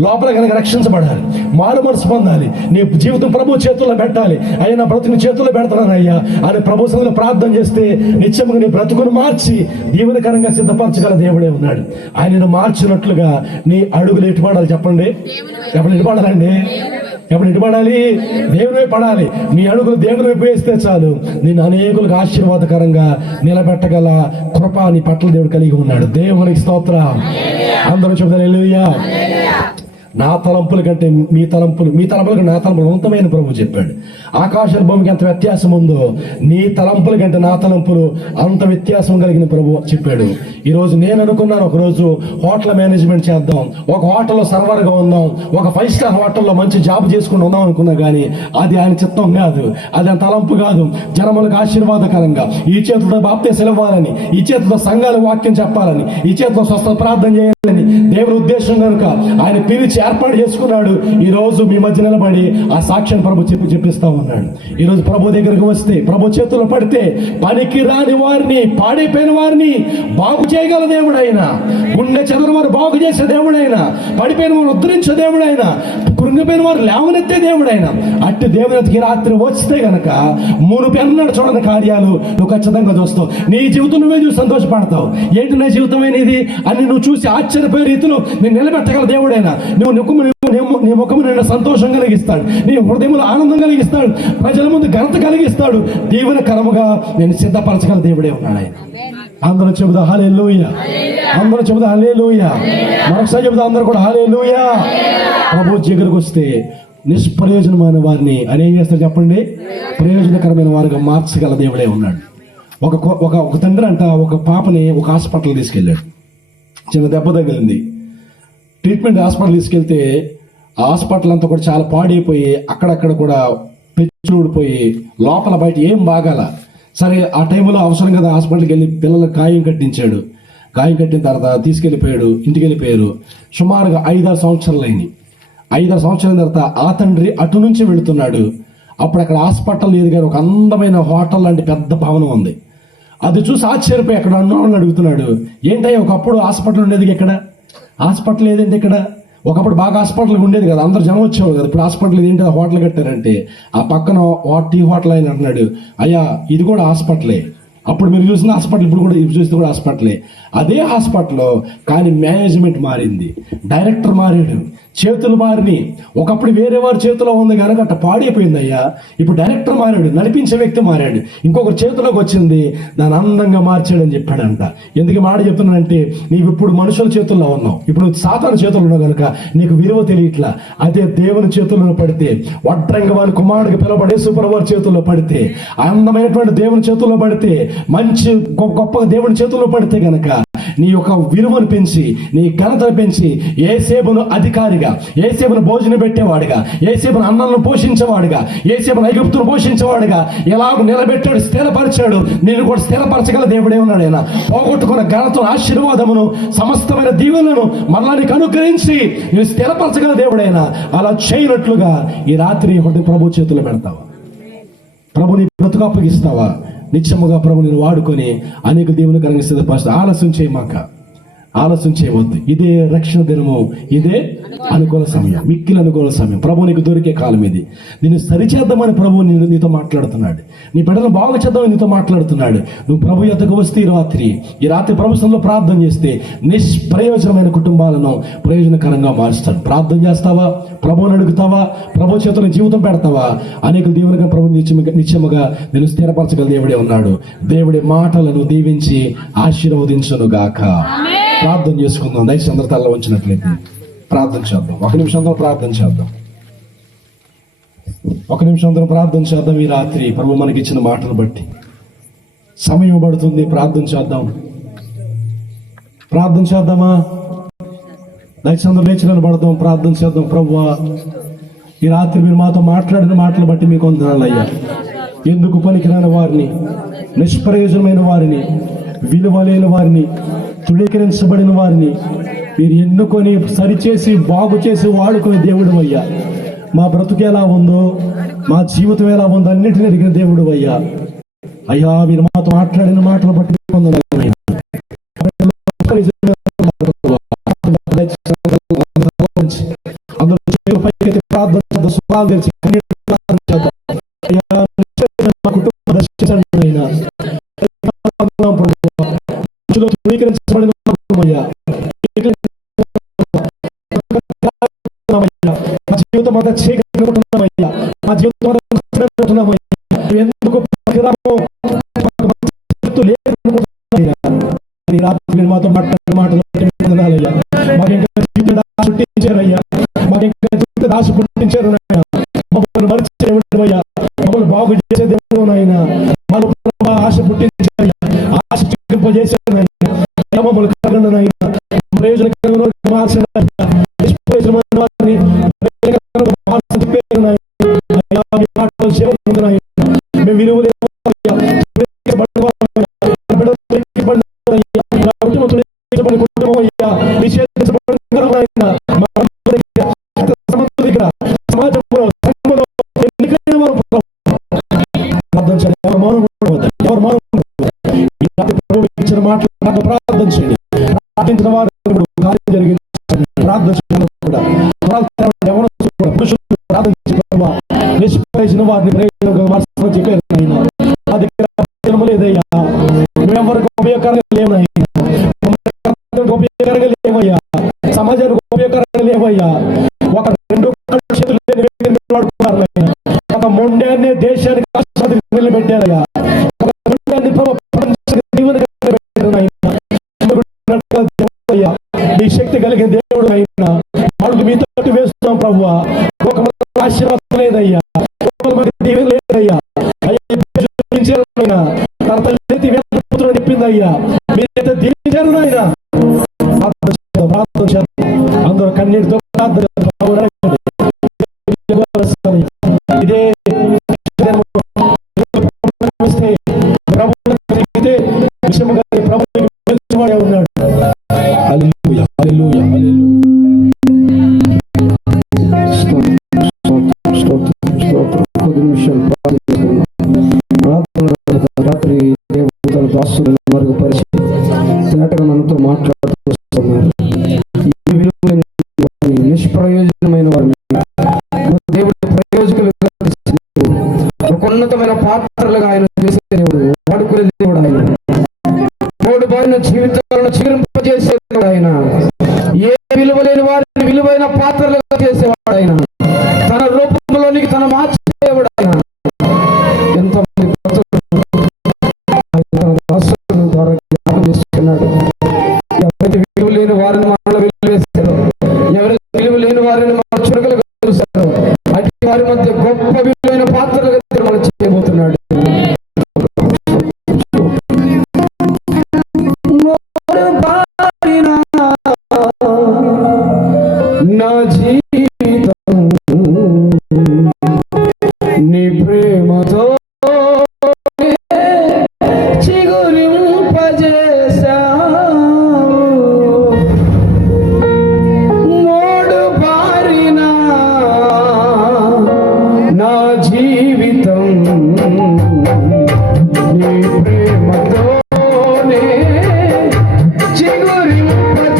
లోపల కనుక రక్షించబడాలి, మారు మనసు పొందాలి, నీ జీవితం ప్రభు చేతుల్లో పెట్టాలి. అయ్యా నా బ్రతుకుని చేతుల్లో పెడతాను అయ్యా అని ప్రభు సన్నిధిలో ప్రార్థన చేస్తే నిత్యముగా నీ బ్రతుకును మార్చి దీవెనకరంగా సిద్ధపరచగల దేవుడే ఉన్నాడు. ఆయనను మార్చినట్లుగా నీ అడుగులు ఎటు పడాలి చెప్పండి? ఎప్పుడు ఎటు పడాలండి? ఎప్పుడు ఎటు పడాలి? దేవుని వైపు పడాలి. నీ అడుగులు దేవుని వైపు వేస్తే చాలు నేను అనేకులకు ఆశీర్వాదకరంగా నిలబెట్టగల కృప నీ పట్ల దేవుడు కలిగి ఉన్నాడు. దేవునికి స్తోత్రం. అందరూ చెప్తారు హల్లెలూయా. నా తలంపుల కంటే మీ తలంపులు, మీ తలంపుల కంటే నా తలంపులు ఉన్నతమైన ప్రభు చెప్పాడు. ఆకాశ భూమికి ఎంత వ్యత్యాసం ఉందో నీ తలంపుల కంటే నా తలంపులు అంత వ్యత్యాసం కలిగిన ప్రభు చెప్పాడు. ఈరోజు నేను అనుకున్నాను ఒకరోజు హోటల్ మేనేజ్మెంట్ చేద్దాం, ఒక హోటల్లో సర్వర్గా ఉందాం, ఒక 5 స్టార్ హోటల్లో మంచి జాబ్ చేసుకుని ఉందాం అనుకున్నా. కానీ అది ఆయన చిత్తం కాదు, అది ఆయన తలంపు కాదు. జనములకు ఆశీర్వాదకరంగా ఈ చేతితో బాప్తీసాలు ఇవ్వాలని, ఈ చేతితో సంఘాల వాక్యం చెప్పాలని, ఈ చేతితో స్వస్థ ప్రార్థన చేయాలని దేవుని ఉద్దేశం కనుక ఆయన పిలిచి ఏర్పాటు చేసుకున్నాడు. ఈ రోజు మీ మధ్య నిలబడి ఆ సాక్ష్యం ప్రభు చెప్పిస్తా ఉన్నాడు. ఈ రోజు ప్రభు దగ్గరకు వస్తే, ప్రభు చేతుల్లో పడితే పనికి రాని వారిని, పాడైపోయిన వారిని బాగు చేయగల దేవుడైనా, గుండె చెదరు వారు బాగు చేసే దేవుడైనా, పడిపోయిన వారు ఉద్ధరించే దేవుడైనా, కృంగిపోయిన వారు లేవనెత్తే దేవుడైనా, అట్టి దేవునికి రాత్రి వస్తే గనక మునుపు ఎన్నడూ చూడని కార్యాలు నువ్వు ఖచ్చితంగా చూస్తావు. నీ జీవితం నువ్వే చూసి సంతోషపడతావు. ఏంటి నా జీవితమైనది అని నువ్వు చూసి ఆశ్చర్యపోయే రీతిలో నేను నిలబెట్టగల దేవుడైనా. నీ ముఖము నిండా సంతోషం కలిగిస్తాడు, నీ హృదయంలో ఆనందం కలిగిస్తాడు, ప్రజల ముందు ఘనత కలిగిస్తాడు. దీవెనకరముగా నేను సిద్ధపరచగల దేవుడే ఉన్నాడు ఆయన. అందరూ చెబుదా హల్లెలూయా. అందరూ చెబుదా హల్లెలూయా. మరొకసారి చెబుదా అందరూ కూడా హల్లెలూయా. ప్రభు దగ్గరకు వస్తే నిష్ప్రయోజనమైన వారిని అని ఏం చేస్తారు చెప్పండి? ప్రయోజనకరమైన వారిగా మార్చగల దేవుడే ఉన్నాడు. ఒక తండ్రి అంట ఒక పాపని ఒక హాస్పిటల్ తీసుకెళ్ళాడు. చిన్న దెబ్బ తగిలింది. ట్రీట్మెంట్ హాస్పిటల్ తీసుకెళ్తే ఆ హాస్పిటల్ అంతా కూడా చాలా పాడైపోయి అక్కడక్కడ కూడా పెచ్చులు ఊడిపోయి లోపల బయట ఏం బాగాల. సరే ఆ టైంలో అవసరం కదా హాస్పిటల్కి వెళ్ళి పిల్లలకు గాయం కట్టించాడు. గాయం కట్టిన తర్వాత తీసుకెళ్ళిపోయాడు, ఇంటికి వెళ్ళిపోయారు. సుమారుగా 5-6 సంవత్సరాలు అయింది. 5-6 సంవత్సరాల తర్వాత ఆ తండ్రి అటు నుంచి వెళుతున్నాడు. అప్పుడు అక్కడ హాస్పిటల్ లేదు కానీ ఒక అందమైన హోటల్ లాంటి పెద్ద భవనం ఉంది. అది చూసి ఆశ్చర్యపోయి అక్కడ అన్నవాళ్ళని అడుగుతున్నాడు, ఏంటయ్యా ఒకప్పుడు హాస్పిటల్ ఉండేది ఇక్కడ, హాస్పిటల్ ఏదంటే ఇక్కడ ఒకప్పుడు బాగా హాస్పిటల్ ఉండేది కదా, అందరు జనం వచ్చేవాళ్ళు కదా, ఇప్పుడు హాస్పిటల్ ఏంటి హోటల్ కట్టారంటే ఆ పక్కన టీ హోటల్ అని అంటున్నాడు. అయ్యా ఇది కూడా హాస్పిటలే, అప్పుడు మీరు చూసిన హాస్పిటల్ ఇప్పుడు కూడా చూస్తే కూడా హాస్పిటలే. అదే హాస్పిటల్లో కానీ మేనేజ్మెంట్ మారింది, డైరెక్టర్ మారాడు, చేతులు మారిని. ఒకప్పుడు వేరే వారి చేతిలో ఉంది కనుక అట్ట పాడైపోయింది అయ్యా. ఇప్పుడు డైరెక్టర్ మారాడు, నడిపించే వ్యక్తి మారాడు, ఇంకొకరి చేతిలోకి వచ్చింది, దాన్ని అందంగా మార్చాడని చెప్పాడంట. ఎందుకు మాట చెప్తున్నానంటే నీవు ఇప్పుడు మనుషుల చేతుల్లో ఉన్నావు, ఇప్పుడు సాతాను చేతుల్లో ఉన్నావు కనుక నీకు విలువ తెలియట్లా. అదే దేవుని చేతుల్లో పడితే, వడ్రంగ వారి కుమారుడికి పిలవబడే సూపర్వారి చేతుల్లో పడితే, అందమైనటువంటి దేవుని చేతుల్లో పడితే, మంచి గొప్ప దేవుని చేతుల్లో పడితే గనక నీ యొక్క విలువను పెంచి, నీ ఘనతను పెంచి, యేసేపును అధికారిగా, యేసేపును భోజనం పెట్టేవాడుగా, యేసేపును అన్నలను పోషించేవాడుగా, యేసేపును ఐగుప్తును పోషించేవాడుగా ఎలాగ నిలబెట్టాడు, స్థిరపరిచాడు. నేను కూడా స్థిరపరచగల దేవుడే ఉన్నాడు. ఆయన పోగొట్టుకున్న ఘనతను, ఆశీర్వాదమును, సమస్తమైన దీవెనలను మరలా నీకు అనుగ్రహించి నేను స్థిరపరచగల దేవుడైనా. అలా చేయనట్లుగా ఈ రాత్రి ఒకటి ప్రభు చేతులు పెడతావా? ప్రభు నీ బ్రతుకు అప్పగిస్తావా? నిత్యముగా ప్రభు నేను వాడుకొని అనేక దేవుని కరంగా సిద్ధపరుస్తా. ఆలస్యం చేయమాక, ఆలస్యం చేయవద్దు. ఇదే రక్షణ దినము, ఇదే అనుకూల సమయం, మిక్కిలి అనుకూల సమయం. ప్రభు నీకు దొరికే కాలం ఇది. నిన్ను సరిచేద్దామని ప్రభు నీతో మాట్లాడుతున్నాడు. నీ బిడ్డను బాగు చేద్దామని నీతో మాట్లాడుతున్నాడు. నువ్వు ప్రభు యొద్దకు వస్తే ఈ రాత్రి ప్రభుత్వంలో ప్రార్థన చేస్తే నిష్ప్రయోజనమైన కుటుంబాలను ప్రయోజనకరంగా మారుస్తాడు. ప్రార్థన చేస్తావా? ప్రభువుని అడుగుతావా? ప్రభు చేతుల జీవితం పెడతావా? అనేక దీవెనగా ప్రభు నిత్యముగా నేను స్థిరపరచగల దేవుడే ఉన్నాడు. దేవుడి మాటలను దీవించి ఆశీర్వదించును గాక. ప్రార్థన చేసుకుందాం. దయచేసి అందరి తలలో ఉంచినట్లయితే ప్రార్థన చేద్దాం. ఒక నిమిషం అందరం ప్రార్థన చేద్దాం. ప్రార్థన చేద్దాం. ఈ రాత్రి ప్రభు మనకి ఇచ్చిన మాటలు బట్టి సమయం పడుతుంది. ప్రార్థన చేద్దామా? దయచేసి అందరూ లేచి నిలబడదాం. ప్రార్థన చేద్దాం. ప్రభువా, ఈ రాత్రి మీరు మాతో మాట్లాడిన మాటలు బట్టి మీకు వందనాలయ్యా. ఎందుకు పనికిరాని వారిని, నిష్ప్రయోజనమైన వారిని, విలువలేని వారిని, తృణీకరించబడిన వారిని మీరు ఎన్నుకొని సరిచేసి బాగు చేసి వాడుకునే దేవుడు అయ్యా. మా బ్రతుకు ఎలా ఉందో, మా జీవితం ఎలా ఉందో అన్నిటిని అడిగిన దేవుడు అయ్యా. అయ్యా, మీరు మాతో మాట్లాడిన మాటలు బట్టి జీవితం అంతా చేయగలుగుతున్నామయ్యా. మా జీవితం ఎందుకు మాతో మాట్లాడిన మాటలు పుట్టించారయ్యా. మాకు దాసు పుట్టించారు. మమ్మల్ని మరిచేవయ్యా, మమ్మల్ని బాగు చేసే దేవుడు నాయన. ఆశ పుట్టించారయ్యా, ఆశ చిక్కింపజేశారు నాయన. మమ్మల్ని కలగండి నాయన. ప్రయోజనకరమైన మేము విలువ ప్రార్థన చేయండి. ప్రార్థించిన వారు కార్యం జరిగించండి. ప్రార్థన నిష్ప్రయోజన వారిని చెప్పారు ఆయన. మా దగ్గర లేదయ్యా, మేమెవరికి ఉపయోగకరంగా లేవయ్యా, ఉపయోగకరంగా లేవయ్యా, సమాజానికి ఉపయోగకరంగా లేవయ్యా. ఒక 2 చేతులు లేని వ్యక్తిని వాడుకున్నారు. ఒక మొండాన్ని దేశానికి నిలబెట్టారయ్యా. ఒక మొండాన్ని ఈ శక్తి కలిగిన దేవుడు అయినా వాళ్ళు మీతో వేస్తున్నాం ప్రభువా. ఒక ఆశీర్వాదం లేదయ్యా, దీవెన లేదయ్యా. తన తల్లి పుత్రుడు చెప్పిందయ్యా, మీరైతే దీవించారు నాయన. అందరూ కన్నీటితో ప్రార్థన ఇదే ప్రభుత్వం ఉన్నాడు. హల్లెలూయా, హల్లెలూయా, హల్లెలూయా. కొద్ది నిమిషాలు రాత్రి దేవుడు దాసులను మరుగుపరిచి తేటగా మనతో మాట్లాడుతూ వస్తున్నారు. ఈ విలువైన నిష్ప్రయోజనమైన వారిని దేవుడు ప్రయోజకులుగా ఒక ఉన్నతమైన పాత్రలుగా ఆయన చేసే దేవుడు, వాడుకునే దేవుడు ఆయన. మూడు బారిన జీవితాలను చీరింపజేసే దేవుడు ఆయన. ఏ విలువ లేని వారిని విలువైన పాత్రలుగా చేసేవాడు ఆయన. తన రూపంలోనికి తన మార్చేవాడు ఆయన. ఎంతమంది ద్వారా జ్ఞాపకం చేస్తున్నాడు. ఎవరికి విలువ లేని వారిని మనలో వెలివేశారు, ఎవరికి విలువ లేని వారిని మన చురకలుగా చూశారు, అటు వారి మధ్య గొప్ప విలువైన పాత్రలుగా మనం చేయబోతున్నాడు. నా జీవితం నీ ప్రేమతో నీ ప్రేమతోనే చిగురింపజేశావు.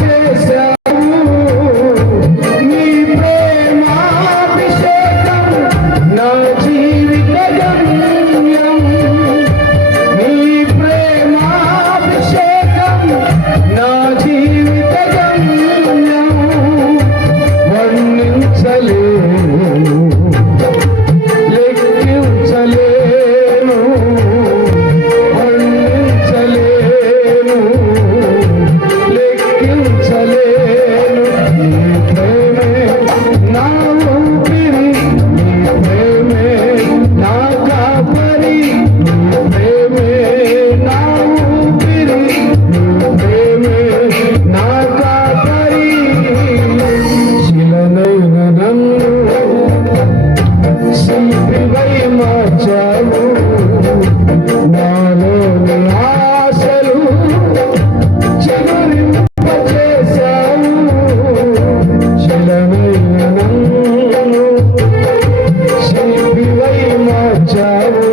చేశావు,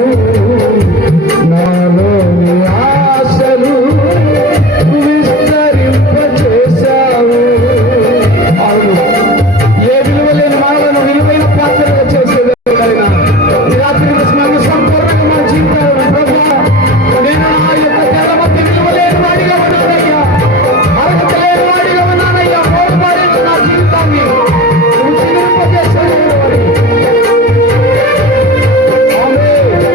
నాలోని ఆశలు విస్తరింపచేశావు. అవును, ఏ విలువ లేని మానవులను విలువైన పాత్రగా చేసేది ఆయన. ఈ రాత్రి మనం సంపూర్ణంగా మన జీవితాలను ప్రభువా, నేను నా యొక్క తెర మధ్య విలువ లేని వాడిగా ఉన్నానయ్యా, అర్హత లేని వాడిగా ఉన్నానయ్యా. పోరాడే నా జీవితాన్ని నువ్వు చిగురింపజేశావు. ఆమేన్.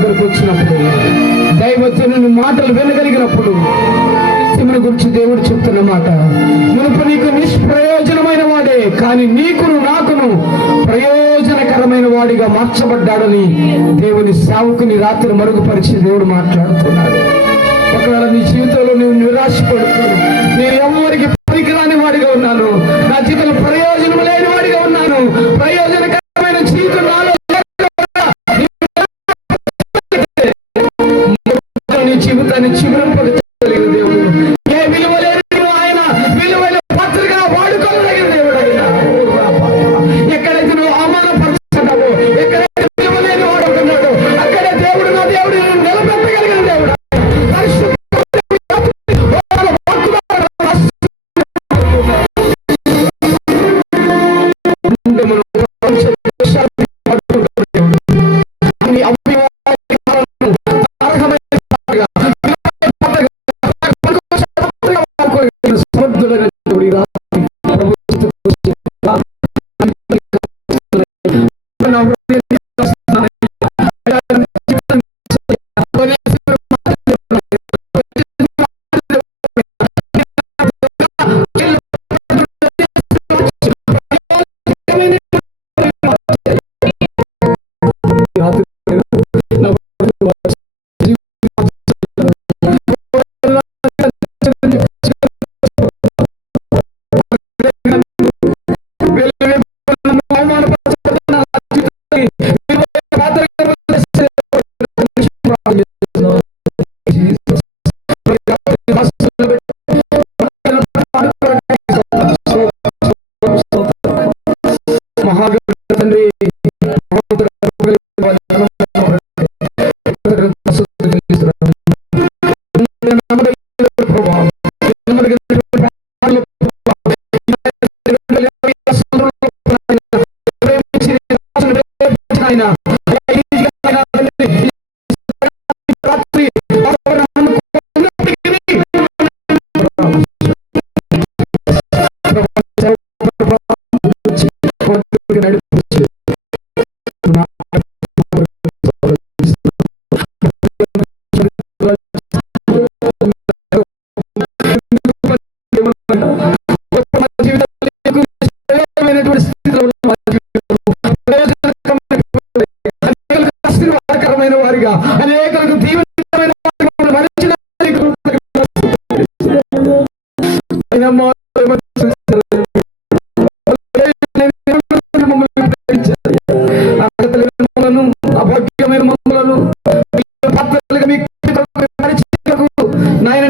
దగ్గరకు వచ్చినప్పుడు, దైవజనుని మాటలు వినగలిగినప్పుడు తిమ్మని గురించి దేవుడు చెప్తున్న మాట, మునుపు నీకు నిష్ప్రయోజనమైన వాడే కానీ నీకును నాకును ప్రయోజనకరమైన వాడిగా మార్చబడ్డాడని దేవుని సేవకుని రాత్రి మరుగుపరిచి దేవుడు మాట్లాడుతున్నాడు. ఒకవేళ నీ జీవితంలో నువ్వు నిరాశపడుతున్నావు, నేను ఎవరికి పనికిరాని వాడిగా ఉన్నాను, నా జీవితంలో ప్రయోజనం లేని వాడిగా ఉన్నాను, ప్రయోజనకరమైన జీవితం నాలో నీ జీవితాన్ని చిగురింపగలిగిన దేవుడు, ఏ విలువ లేని ఆయన విలువైన పత్రికగా వాడుకోగలిగిన దేవుడు ఆయన. ఎక్కడైతే నువ్వు అవమానపరుచుకున్నావో, ఎక్కడైతే విలువ లేని వాడుకున్నాడో అక్కడే దేవుడు నా దేవుడు నిలబెట్టగలిగిన దేవుడు. తండ్రి వారిగా అనేకలకు దీవెనకరమైన అభాగ్యమైన మమ్మలను నాయన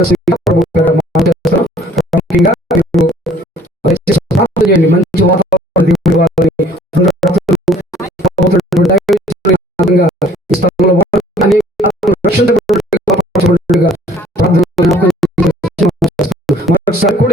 చేయవలసిందిగా ప్రభు పేరిట మనం చేస్తాం. ముఖ్యంగా మీరు దయచేసి ప్రార్థన చేయండి. మంచి వాతావరణం దేవుడి వాళ్ళని రెండు రాత్రులు ఈ స్థలంలో అనేక రక్షించబడినట్టుగా ప్రార్థన మరొకసారి కూడా